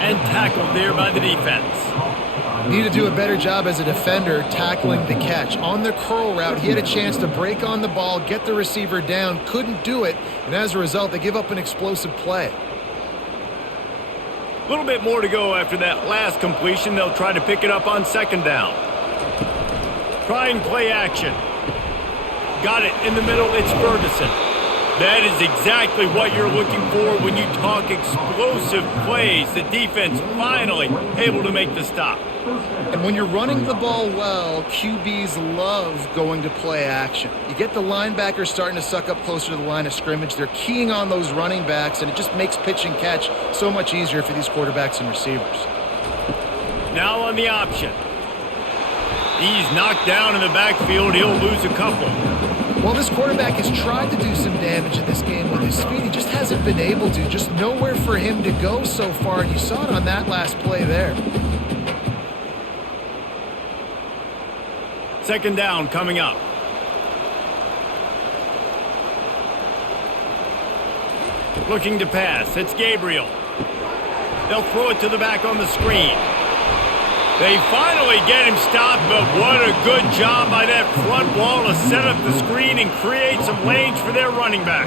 And tackled there by the defense. Need to do a better job as a defender tackling the catch. On the curl route, he had a chance to break on the ball, get the receiver down, couldn't do it, and as a result, they give up an explosive play. A little bit more to go after that last completion. They'll try to pick it up on second down. Trying play action. Got it in the middle. It's Ferguson. That is exactly what you're looking for when you talk explosive plays. The defense finally able to make the stop. And when you're running the ball well, QBs love going to play action. You get the linebackers starting to suck up closer to the line of scrimmage. They're keying on those running backs, and it just makes pitch and catch so much easier for these quarterbacks and receivers. Now on the option. He's knocked down in the backfield. He'll lose a couple. Well, this quarterback has tried to do some damage in this game with his speed. He just hasn't been able to. Just nowhere for him to go so far, and you saw it on that last play there. Second down coming up. Looking to pass. It's Gabriel. They'll throw it to the back on the screen. They finally get him stopped, but what a good job by that front wall to set up the screen and create some lanes for their running back.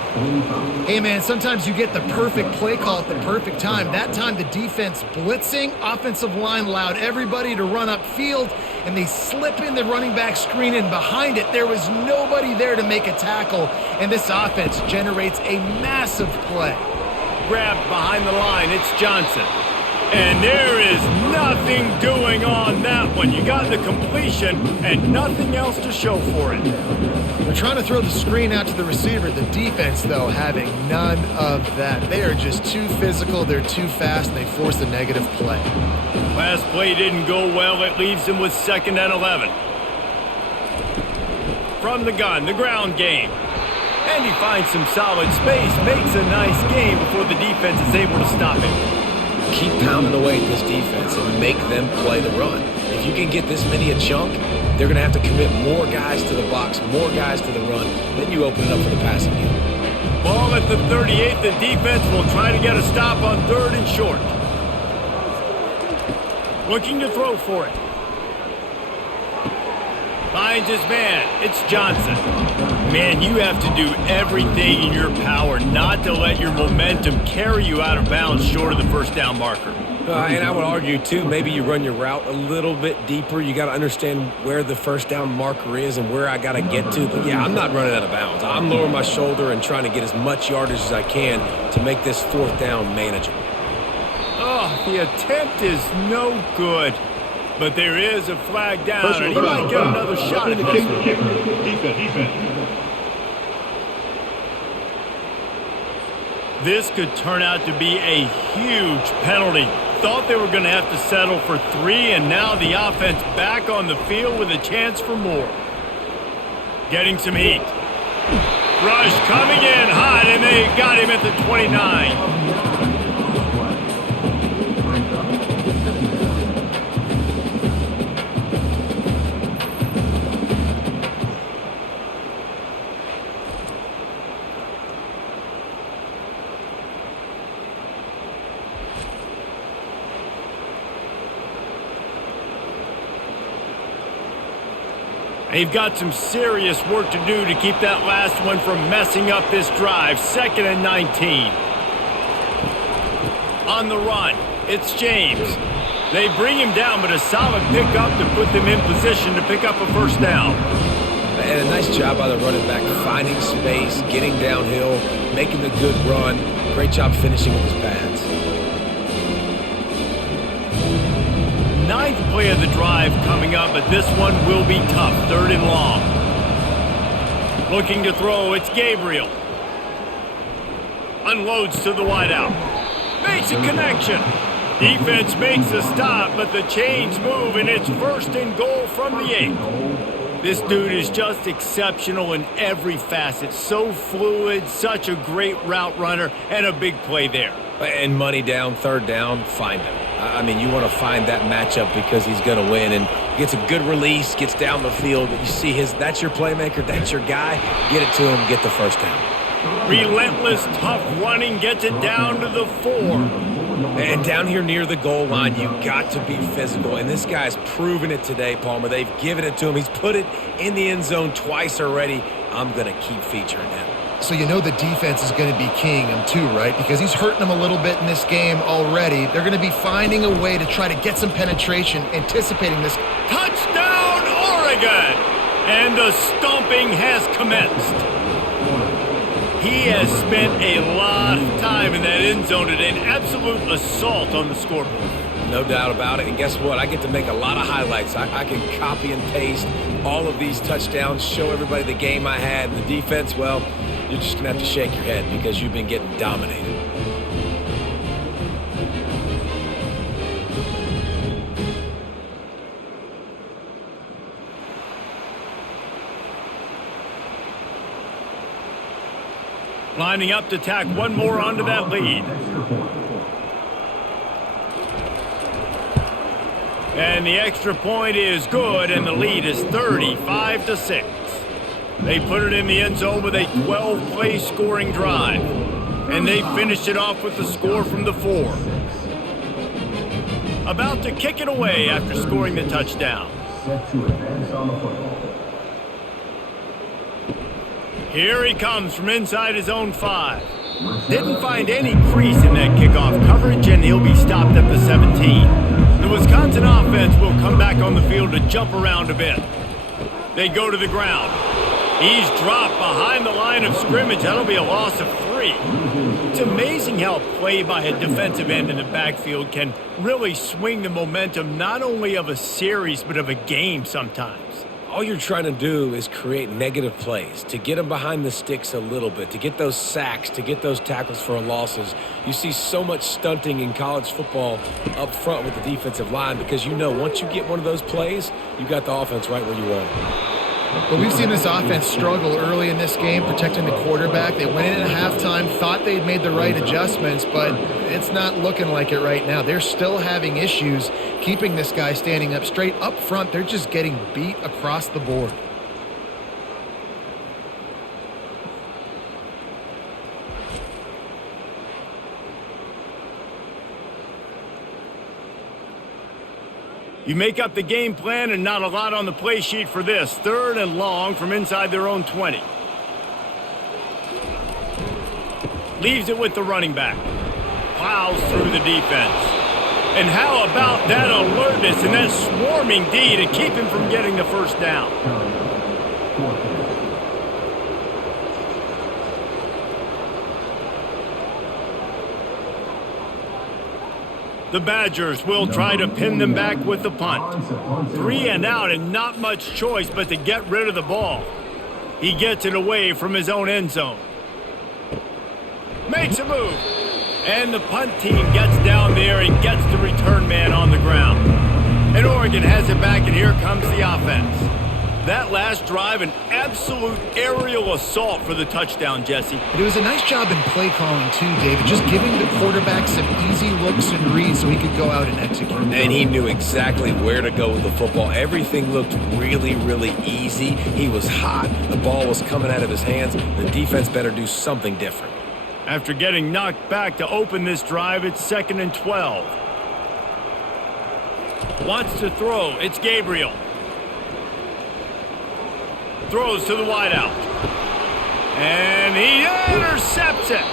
Hey, man, sometimes you get the perfect play call at the perfect time. That time the defense blitzing, offensive line allowed everybody to run upfield, and they slip in the running back screen, and behind it there was nobody there to make a tackle, and this offense generates a massive play. Grabbed behind the line. It's Johnson. And there is nothing doing on that one. You got the completion and nothing else to show for it. They're trying to throw the screen out to the receiver. The defense, though, having none of that. They are just too physical. They're too fast, and they force a negative play. Last play didn't go well. It leaves them with 2nd and 11. From the gun, the ground game. And he finds some solid space, makes a nice game before the defense is able to stop him. Keep pounding away at this defense and make them play the run. If you can get this many a chunk, they're going to have to commit more guys to the box, more guys to the run. Then you open it up for the passing game. Ball at the 38. The defense will try to get a stop on 3rd and short. Looking to throw for it. Finds his man. It's Johnson. Man, you have to do everything in your power not to let your momentum carry you out of bounds short of the first down marker. And I would argue, too, maybe you run your route a little bit deeper. You got to understand where the first down marker is and where I got to get to. But, yeah, I'm not running out of bounds. I'm lowering my shoulder and trying to get as much yardage as I can to make this 4th down manageable. Oh, the attempt is no good. But there is a flag down, and he might get another shot at this one. Defense. This could turn out to be a huge penalty. Thought they were going to have to settle for 3, and now the offense back on the field with a chance for more. Getting some heat. Rush coming in hot, and they got him at the 29. They've got some serious work to do to keep that last one from messing up this drive. 2nd and 19. On the run, it's James. They bring him down, but a solid pickup to put them in position to pick up a first down. And a nice job by the running back, finding space, getting downhill, making the good run. Great job finishing with his pads. 9th play of the drive coming up, but this one will be tough. 3rd and long. Looking to throw, it's Gabriel. Unloads to the wideout. Makes a connection. Defense makes a stop, but the chains move, and it's 1st and goal from the 8. This dude is just exceptional in every facet. So fluid, such a great route runner, and a big play there. And money down, 3rd down, find him. I mean, you want to find that matchup because he's going to win, and gets a good release, gets down the field. You see that's your playmaker, that's your guy. Get it to him, get the first down. Relentless, tough running gets it down to the 4. And down here near the goal line, you got to be physical. And this guy's proven it today, Palmer. They've given it to him. He's put it in the end zone twice already. I'm going to keep featuring him. So you know the defense is going to be keying him too, right? Because he's hurting them a little bit in this game already. They're going to be finding a way to try to get some penetration, anticipating this. Touchdown, Oregon! And the stomping has commenced. He has spent a lot of time in that end zone today, an absolute assault on the scoreboard. No doubt about it. And guess what? I get to make a lot of highlights. I can copy and paste all of these touchdowns, show everybody the game I had. And the defense, well, you're just going to have to shake your head because you've been getting dominated. Lining up to tack one more onto that lead. And the extra point is good, and the lead is 35-6. They put it in the end zone with a 12-play scoring drive. And they finished it off with the score from the 4. About to kick it away after scoring the touchdown. Set to advance on the football. Here he comes from inside his own 5. Didn't find any crease in that kickoff coverage, and he'll be stopped at the 17. The Wisconsin offense will come back on the field to jump around a bit. They go to the ground. He's dropped behind the line of scrimmage. That'll be a loss of 3. It's amazing how play by a defensive end in the backfield can really swing the momentum not only of a series but of a game sometimes. All you're trying to do is create negative plays, to get them behind the sticks a little bit, to get those sacks, to get those tackles for losses. You see so much stunting in college football up front with the defensive line because you know once you get one of those plays, you got the offense right where you want it. But we've seen this offense struggle early in this game, protecting the quarterback. They went in at halftime, thought they'd made the right adjustments, but it's not looking like it right now. They're still having issues keeping this guy standing up straight. Up front, they're just getting beat across the board. You make up the game plan and not a lot on the play sheet for this. 3rd and long from inside their own 20. Leaves it with the running back. Plows through the defense. And how about that alertness and that swarming D to keep him from getting the first down? The Badgers will try to pin them back with the punt. 3 and out and not much choice but to get rid of the ball. He gets it away from his own end zone. Makes a move. And the punt team gets down there and gets the return man on the ground. And Oregon has it back, and here comes the offense. That last drive, an absolute aerial assault for the touchdown, Jesse. It was a nice job in play calling too, David, just giving the quarterback some easy looks and reads so he could go out and execute. And he knew exactly where to go with the football. Everything looked really, really easy. He was hot. The ball was coming out of his hands. The defense better do something different. After getting knocked back to open this drive, it's 2nd and 12. Wants to throw. It's Gabriel. Throws to the wideout. And he intercepts it.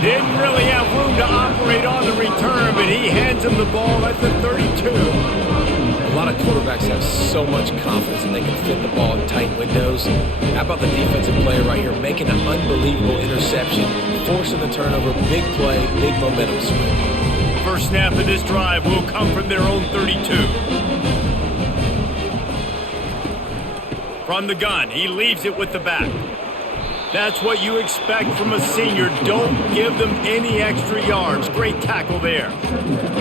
Didn't really have room to operate on the return, but he hands him the ball at the 32. A lot of quarterbacks have so much confidence and they can fit the ball in tight windows. How about the defensive player right here making an unbelievable interception, forcing the turnover, big play, big momentum swing. First snap of this drive will come from their own 32. From the gun, he leaves it with the back. That's what you expect from a senior. Don't give them any extra yards. Great tackle there.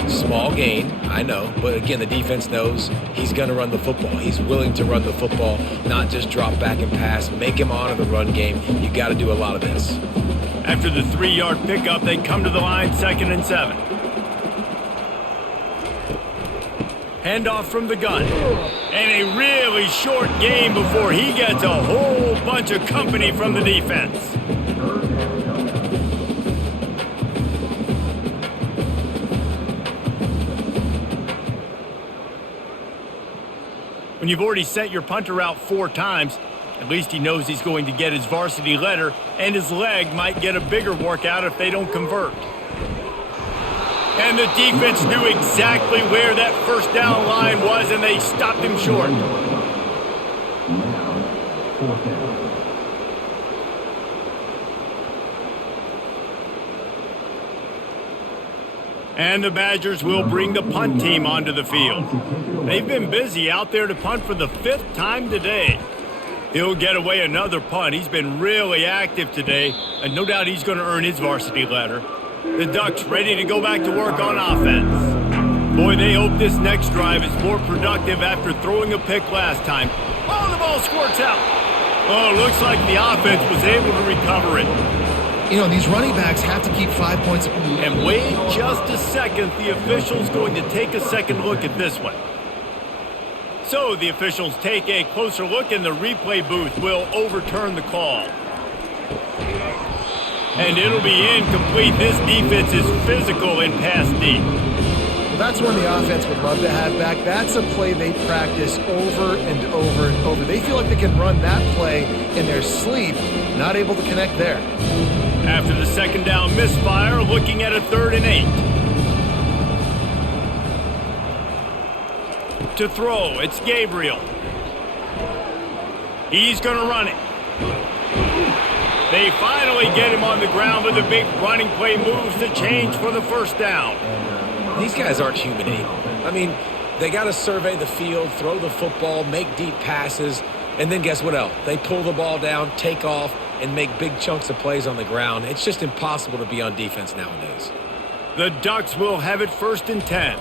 Small gain, I know, but again, the defense knows he's going to run the football. He's willing to run the football, not just drop back and pass, make him honor the run game. You got to do a lot of this. After the 3-yard pickup, they come to the line, 2nd and 7. Handoff from the gun. And a really short game before he gets a whole bunch of company from the defense. When you've already sent your punter out 4 times, at least he knows he's going to get his varsity letter, and his leg might get a bigger workout if they don't convert. And the defense knew exactly where that first down line was, and they stopped him short. Now, 4th down. And the Badgers will bring the punt team onto the field. They've been busy out there to punt for the 5th time today. He'll get away another punt. He's been really active today, and no doubt he's going to earn his varsity letter. The Ducks ready to go back to work on offense. Boy, they hope this next drive is more productive after throwing a pick last time. Oh, the ball squirts out. Oh, looks like the offense was able to recover it. You know, these running backs have to keep 5 points. And wait just a second. The official's going to take a second look at this one. So the officials take a closer look, and the replay booth will overturn the call. And it'll be incomplete. This defense is physical in pass deep. Well, that's one the offense would love to have back. That's a play they practice over and over and over. They feel like they can run that play in their sleep, not able to connect there. After the second down misfire, looking at a 3rd and 8. To throw, it's Gabriel. He's going to run it. They finally get him on the ground with a big running play, moves the change for the first down. These guys aren't human anymore. I mean, they got to survey the field, throw the football, make deep passes, and then guess what else? They pull the ball down, take off, and make big chunks of plays on the ground. It's just impossible to be on defense nowadays. The Ducks will have it 1st and 10.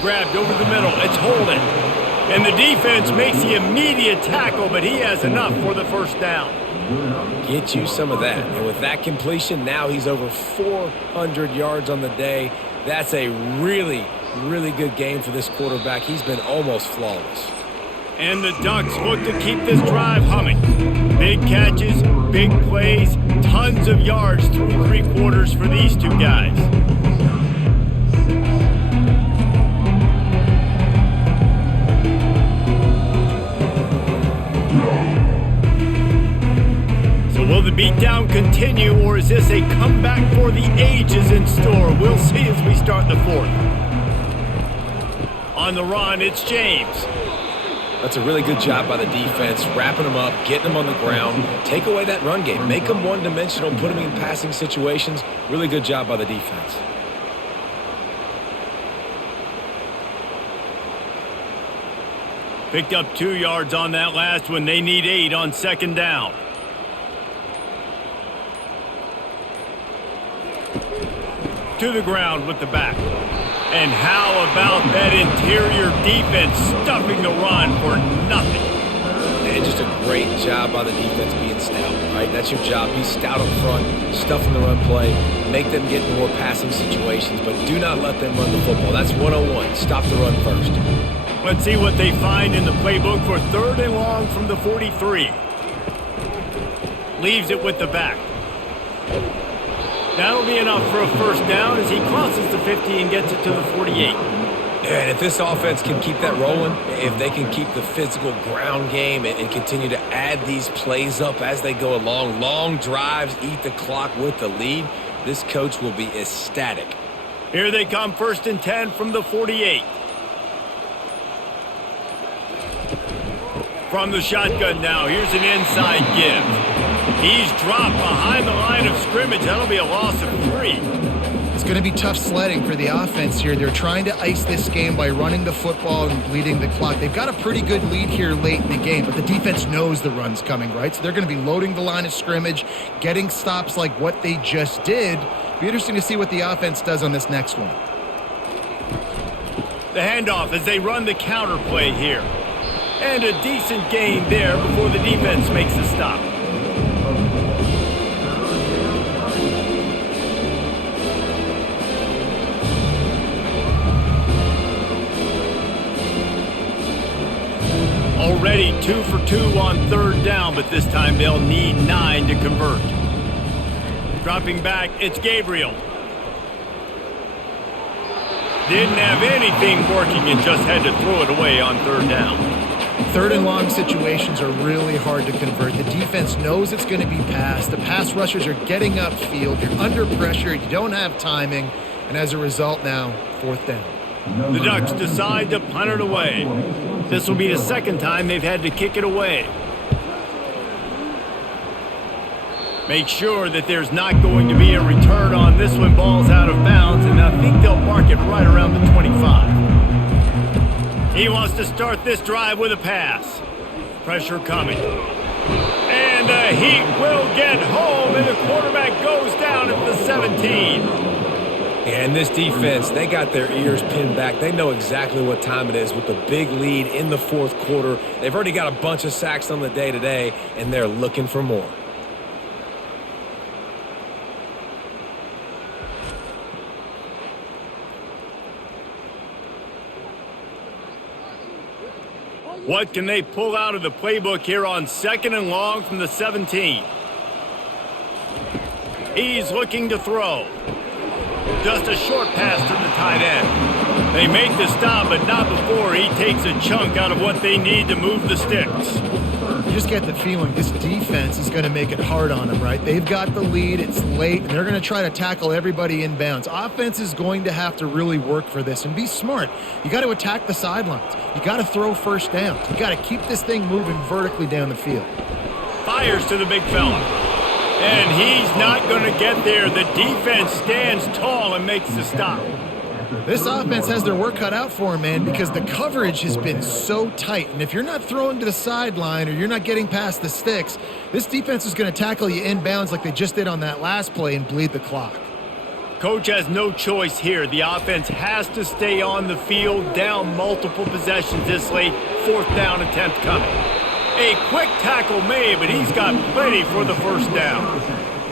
Grabbed over the middle. It's Holden. And the defense makes the immediate tackle, but he has enough for the first down. Get you some of that. And with that completion, now he's over 400 yards on the day. That's a really, really good game for this quarterback. He's been almost flawless. And the Ducks look to keep this drive humming. Big catches, big plays, tons of yards through 3 quarters for these 2 guys. So will the beatdown continue, or is this a comeback for the ages in store? We'll see as we start the 4th. On the run, it's James. That's a really good job by the defense, wrapping them up, getting them on the ground. Take away that run game. Make them one-dimensional, put them in passing situations. Really good job by the defense. Picked up 2 yards on that last one. They need 8 on 2nd down. To the ground with the back. And how about that interior defense stuffing the run for nothing? And just a great job by the defense being stout, right? That's your job. Be stout up front, stuff in the run play, make them get more passing situations, but do not let them run the football. That's 101. Stop the run first. Let's see what they find in the playbook for 3rd and long from the 43. Leaves it with the back. That'll be enough for a first down as he crosses the 50 and gets it to the 48. And if this offense can keep that rolling, if they can keep the physical ground game and continue to add these plays up as they go along, long drives, eat the clock with the lead, this coach will be ecstatic. Here they come, 1st and 10 from the 48. From the shotgun now, here's an inside give. He's dropped behind the line of scrimmage. That'll be a loss of 3. It's going to be tough sledding for the offense here. They're trying to ice this game by running the football and bleeding the clock. They've got a pretty good lead here late in the game, but the defense knows the run's coming, right? So they're going to be loading the line of scrimmage, getting stops like what they just did. Be interesting to see what the offense does on this next one. The handoff as they run the counter play here. And a decent gain there before the defense makes the stop. Already 2 for 2 on 3rd down, but this time they'll need 9 to convert. Dropping back, it's Gabriel. Didn't have anything working and just had to throw it away on third down. Third and long situations are really hard to convert. The defense knows it's going to be passed. The pass rushers are getting upfield. You're under pressure. You don't have timing. And as a result now, fourth down. The Ducks decide to punt it away. This will be the second time they've had to kick it away. Make sure that there's not going to be a return on this one. Ball's out of bounds, and I think they'll mark it right around the 25. He wants to start this drive with a pass. Pressure coming. And the Heat will get home, and the quarterback goes down at the 17. And this defense, they got their ears pinned back. They know exactly what time it is with the big lead in the fourth quarter. They've already got a bunch of sacks on the day today, and they're looking for more. What can they pull out of the playbook here on second and long from the 17? He's looking to throw. Just a short pass to the tight end. They make the stop, but not before he takes a chunk out of what they need to move the sticks. You just get the feeling this defense is going to make it hard on them, right? They've got the lead, it's late, and they're going to try to tackle everybody inbounds. Offense is going to have to really work for this and be smart. You got to attack the sidelines. You got to throw first downs. You got to keep this thing moving vertically down the field. Fires to the big fella. And he's not going to get there. The defense stands tall and makes the stop. This offense has their work cut out for them, man, because the coverage has been so tight. And if you're not throwing to the sideline or you're not getting past the sticks, this defense is going to tackle you inbounds like they just did on that last play and bleed the clock. Coach has no choice here. The offense has to stay on the field, down multiple possessions this late. Fourth down attempt coming. A quick tackle made, but he's got plenty for the first down.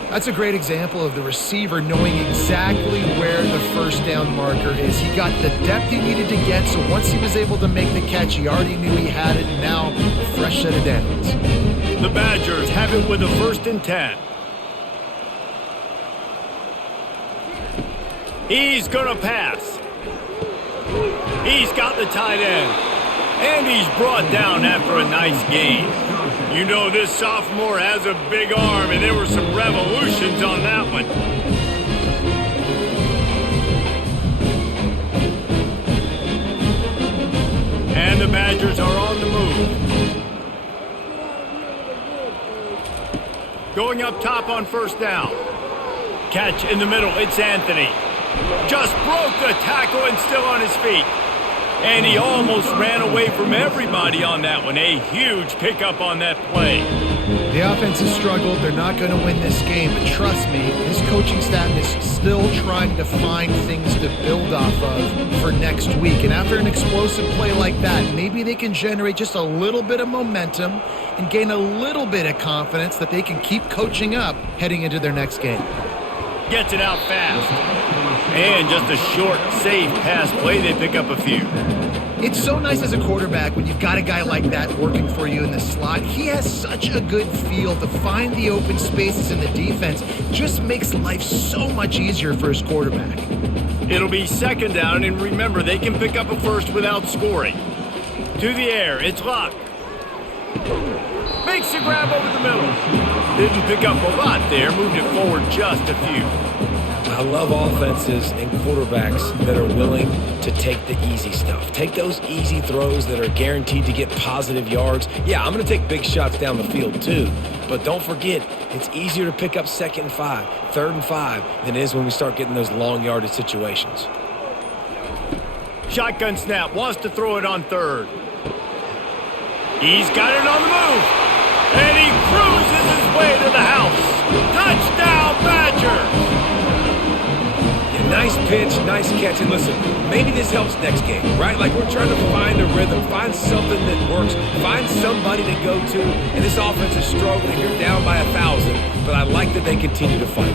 That's a great example of the receiver knowing exactly where the first down marker is. He got the depth he needed to get, so once he was able to make the catch, he already knew he had it, and now a fresh set of downs. The Badgers have it with a 1st and 10. He's going to pass. He's got the tight end. And he's brought down after a nice gain. You know this sophomore has a big arm, and there were some revolutions on that one. And the Badgers are on the move. Going up top on first down. Catch in the middle, it's Anthony. Just broke the tackle and still on his feet. And he almost ran away from everybody on that one. A huge pickup on that play. The offense has struggled. They're not going to win this game. But trust me, this coaching staff is still trying to find things to build off of for next week. And after an explosive play like that, maybe they can generate just a little bit of momentum and gain a little bit of confidence that they can keep coaching up heading into their next game. Gets it out fast. And just a short, safe pass play, they pick up a few. It's so nice as a quarterback when you've got a guy like that working for you in the slot. He has such a good feel to find the open spaces in the defense. Just makes life so much easier for his quarterback. It'll be second down, and remember, they can pick up a first without scoring. To the air, it's Luck. Makes the grab over the middle. Didn't pick up a lot there, moved it forward just a few. I love offenses and quarterbacks that are willing to take the easy stuff. Take those easy throws that are guaranteed to get positive yards. Yeah, I'm going to take big shots down the field too. But don't forget, it's easier to pick up 2nd and 5, 3rd and 5 than it is when we start getting those long yardage situations. Shotgun snap, wants to throw it on third. He's got it on the move. And he cruises his way to the house. Touchdown, Badgers! Nice pitch, nice catch, and listen, maybe this helps next game, right? Like we're trying to find a rhythm, find something that works, find somebody to go to, and this offense is struggling. You're down by 1,000, but I like that they continue to fight.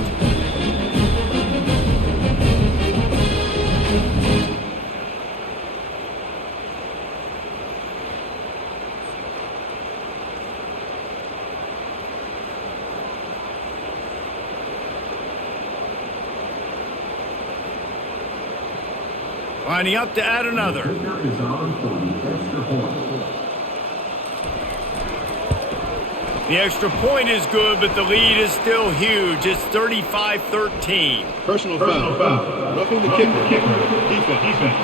Lining up to add another. Kicker is on for the extra point. The extra point is good, but the lead is still huge. It's 35-13. Personal foul. Roughing the kicker. Defense.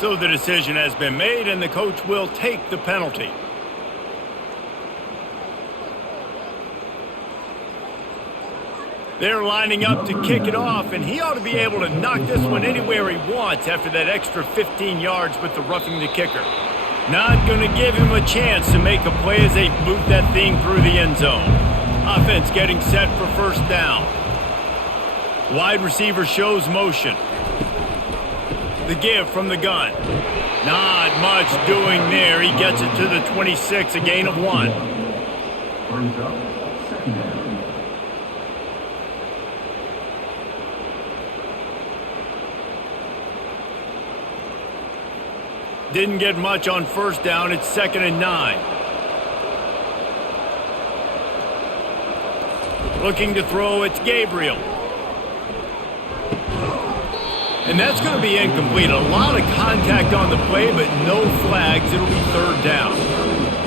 So the decision has been made, and the coach will take the penalty. They're lining up to kick it off, and he ought to be able to knock this one anywhere he wants after that extra 15 yards with the roughing the kicker. Not going to give him a chance to make a play as they boot that thing through the end zone. Offense getting set for first down. Wide receiver shows motion. The give from the gun. Not much doing there. He gets it to the 26, a gain of 1. Brings up second down. Didn't get much on first down. It's 2nd and 9. Looking to throw, it's Gabriel. And that's going to be incomplete. A lot of contact on the play, but no flags. It'll be 3rd down.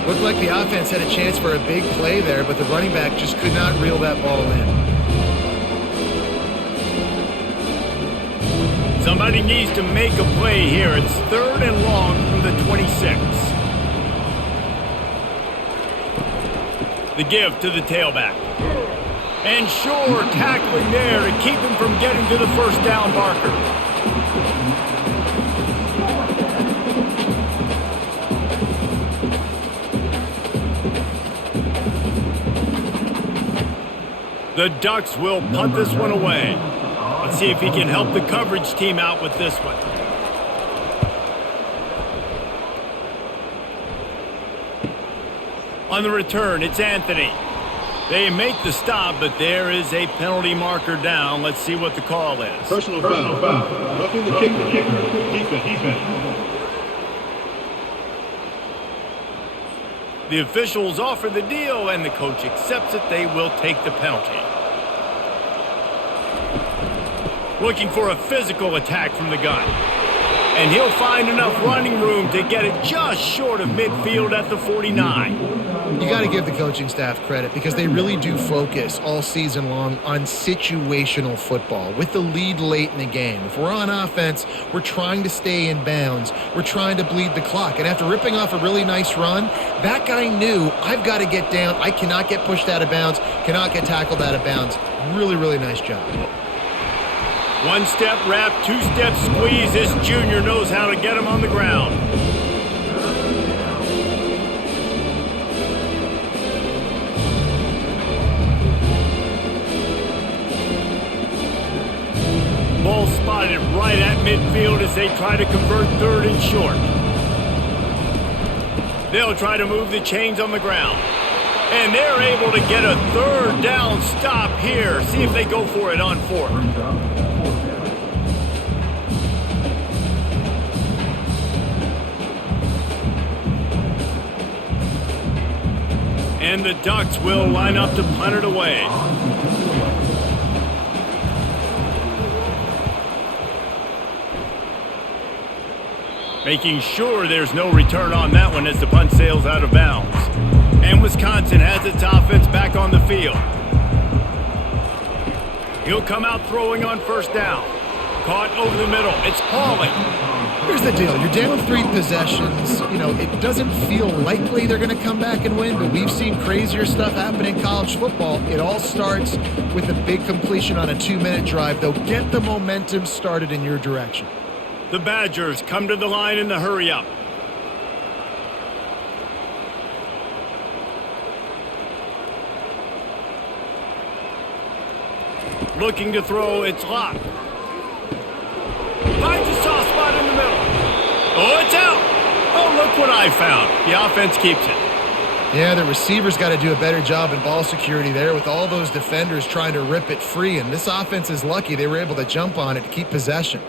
Looked like the offense had a chance for a big play there, but the running back just could not reel that ball in. Somebody needs to make a play here. It's 3rd and long from the 26. The give to the tailback. And sure, tackling there to keep him from getting to the first down marker. The Ducks will punt this one away. Let's see if he can help the coverage team out with this one. On the return, it's Anthony. They make the stop, but there is a penalty marker down. Let's see what the call is. Personal foul. Roughing the kicker. Defense. The officials offer the deal, and the coach accepts it. They will take the penalty. Looking for a physical attack from the gun. And he'll find enough running room to get it just short of midfield at the 49. You got to give the coaching staff credit because they really do focus all season long on situational football with the lead late in the game. If we're on offense, we're trying to stay in bounds. We're trying to bleed the clock. And after ripping off a really nice run, that guy knew I've got to get down. I cannot get pushed out of bounds, cannot get tackled out of bounds. Really, really nice job. One-step wrap, two-step squeeze. This junior knows how to get him on the ground. Ball spotted right at midfield as they try to convert 3rd and short. They'll try to move the chains on the ground. And they're able to get a 3rd down stop here. See if they go for it on 4th. And the Ducks will line up to punt it away. Making sure there's no return on that one as the punt sails out of bounds. And Wisconsin has its offense back on the field. He'll come out throwing on first down. Caught over the middle. It's Pauling. Here's the deal. You're down 3 possessions. You know, it doesn't feel likely they're going to come back and win, but we've seen crazier stuff happen in college football. It all starts with a big completion on a 2-minute drive. They'll get the momentum started in your direction. The Badgers come to the line in the hurry-up. Looking to throw, it's Locke. Finds a soft spot in the middle. Oh, it's out. Oh, look what I found. The offense keeps it. Yeah, the receivers got to do a better job in ball security there with all those defenders trying to rip it free, and this offense is lucky they were able to jump on it to keep possession.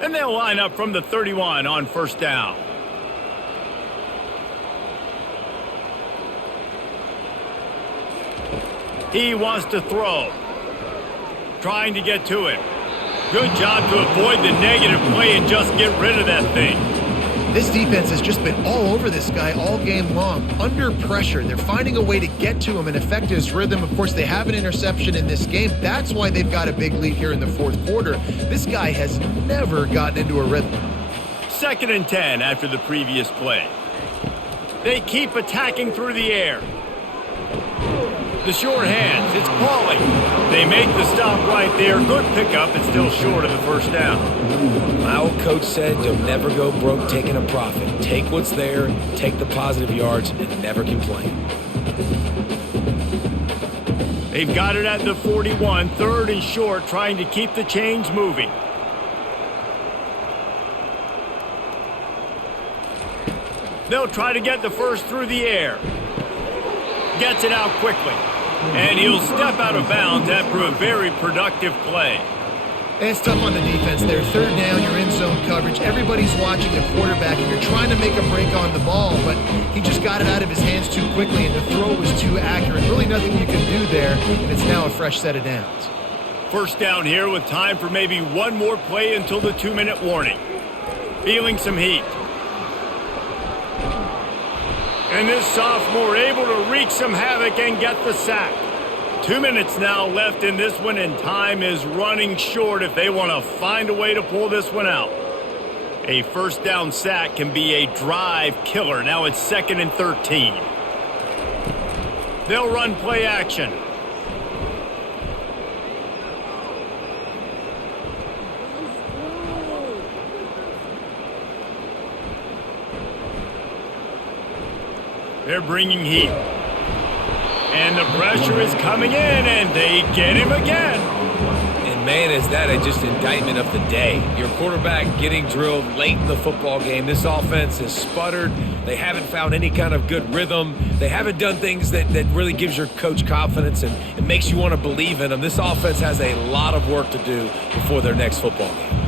And they'll line up from the 31 on first down. He wants to throw. Trying to get to it. Good job to avoid the negative play and just get rid of that thing. This defense has just been all over this guy all game long. Under pressure, they're finding a way to get to him and affect his rhythm. Of course, they have an interception in this game. That's why they've got a big lead here in the fourth quarter. This guy has never gotten into a rhythm. 2nd and 10 after the previous play. They keep attacking through the air. The short hands, it's Pauly. They make the stop right there. Good pickup. It's still short of the first down. My old coach said you'll never go broke taking a profit. Take what's there, take the positive yards, and never complain. They've got it at the 41, 3rd and short, trying to keep the chains moving. They'll try to get the first through the air. Gets it out quickly. And he'll step out of bounds after a very productive play. And it's tough on the defense there. 3rd down, you're in zone coverage. Everybody's watching the quarterback, and you're trying to make a break on the ball, but he just got it out of his hands too quickly, and the throw was too accurate. Really nothing you can do there, and it's now a fresh set of downs. First down here with time for maybe one more play until the 2-minute warning. Feeling some heat. And this sophomore able to wreak some havoc and get the sack. 2 minutes now left in this one, and time is running short if they want to find a way to pull this one out. A first down sack can be a drive killer. Now it's 2nd and 13. They'll run play action. They're bringing heat. And the pressure is coming in, and they get him again. And man, is that just indictment of the day. Your quarterback getting drilled late in the football game. This offense has sputtered. They haven't found any kind of good rhythm. They haven't done things that really gives your coach confidence and it makes you want to believe in them. This offense has a lot of work to do before their next football game.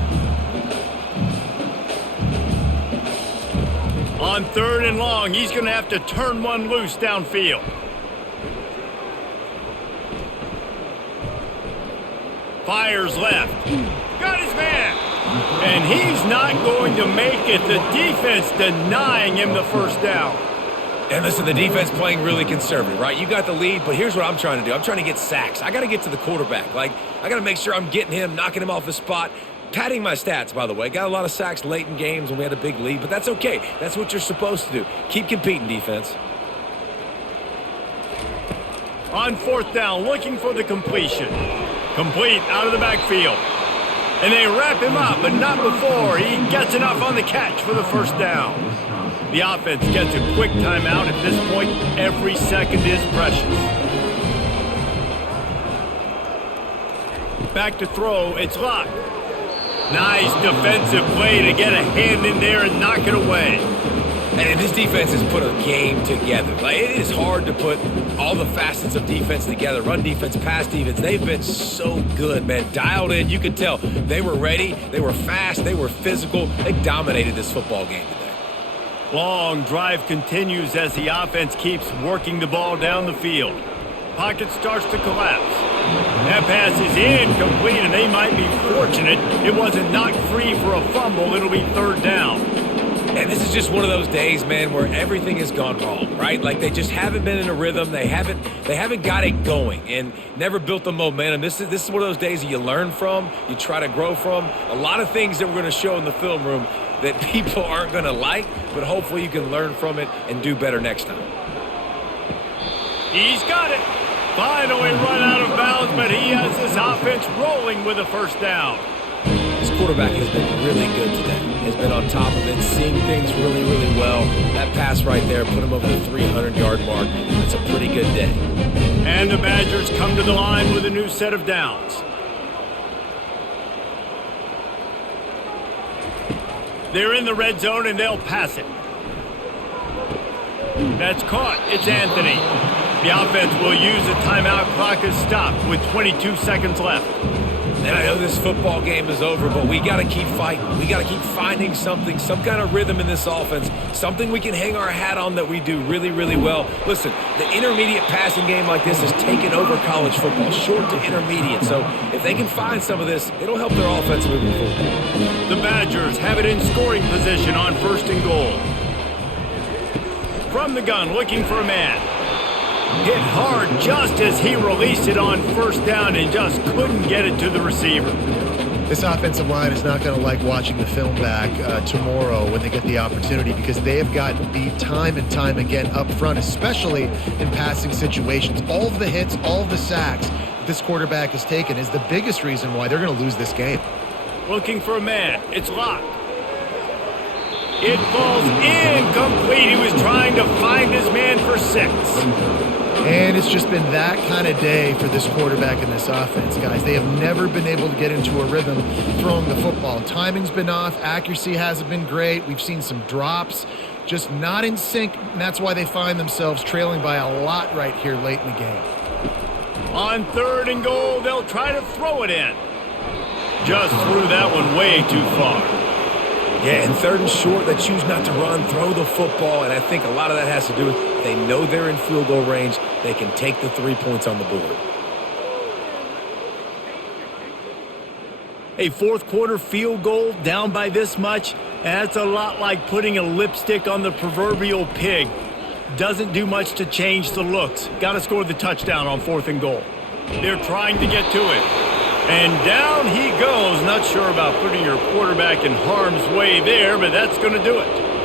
On 3rd and long, he's going to have to turn one loose downfield. Fires left. Got his man. And he's not going to make it. The defense denying him the first down. And listen, the defense playing really conservative, right? You got the lead, but here's what I'm trying to do. I'm trying to get sacks. I got to get to the quarterback. I got to make sure I'm getting him, knocking him off the spot. Padding my stats, by the way. Got a lot of sacks late in games when we had a big lead, but that's okay. That's what you're supposed to do. Keep competing, defense. On 4th down, looking for the completion. Complete out of the backfield. And they wrap him up, but not before he gets enough on the catch for the first down. The offense gets a quick timeout. At this point, every second is precious. Back to throw. It's Locke. Nice defensive play to get a hand in there and knock it away. And this defense has put a game together. It is hard to put all the facets of defense together. Run defense, pass defense. They've been so good, man. Dialed in. You could tell they were ready. They were fast. They were physical. They dominated this football game today. Long drive continues as the offense keeps working the ball down the field. Pocket starts to collapse. That pass is incomplete, and they might be fortunate it wasn't knocked free for a fumble. It'll be 3rd down. And this is just one of those days, man, where everything has gone wrong, right? They just haven't been in a rhythm. They haven't got it going and never built the momentum. This is one of those days that you learn from, you try to grow from. A lot of things that we're going to show in the film room that people aren't going to like, but hopefully you can learn from it and do better next time. He's got it. Finally run out of bounds, but he has this offense rolling with a first down. This quarterback has been really good today. Has been on top of it, seeing things really, really well. That pass right there put him over the 300-yard mark. That's a pretty good day. And the Badgers come to the line with a new set of downs. They're in the red zone, and they'll pass it. That's caught. It's Anthony. The offense will use a timeout. Clock is stopped with 22 seconds left. And I know this football game is over, but we got to keep fighting. We got to keep finding something, some kind of rhythm in this offense, something we can hang our hat on that we do really, really well. Listen, the intermediate passing game like this has taken over college football, short to intermediate. So if they can find some of this, it'll help their offense moving forward. The Badgers have it in scoring position on 1st and goal. From the gun, looking for a man. Hit hard just as he released it on 1st down and just couldn't get it to the receiver. This offensive line is not going to like watching the film back tomorrow when they get the opportunity, because they have gotten beat time and time again up front, especially in passing situations. All of the hits, all of the sacks this quarterback has taken is the biggest reason why they're going to lose this game. Looking for a man. It's locked. It falls incomplete. He was trying to find his man for 6. And it's just been that kind of day for this quarterback and this offense, guys. They have never been able to get into a rhythm throwing the football. Timing's been off. Accuracy hasn't been great. We've seen some drops, just not in sync, and that's why they find themselves trailing by a lot right here late in the game. On 3rd and goal, they'll try to throw it in. Just threw that one way too far. Yeah, and 3rd and short, they choose not to run, throw the football, and I think a lot of that has to do with they know they're in field goal range. They can take the 3 points on the board. A 4th quarter field goal down by this much, that's a lot like putting a lipstick on the proverbial pig. Doesn't do much to change the looks. Got to score the touchdown on 4th and goal. They're trying to get to it. And down he goes. Not sure about putting your quarterback in harm's way there, but that's going to do it.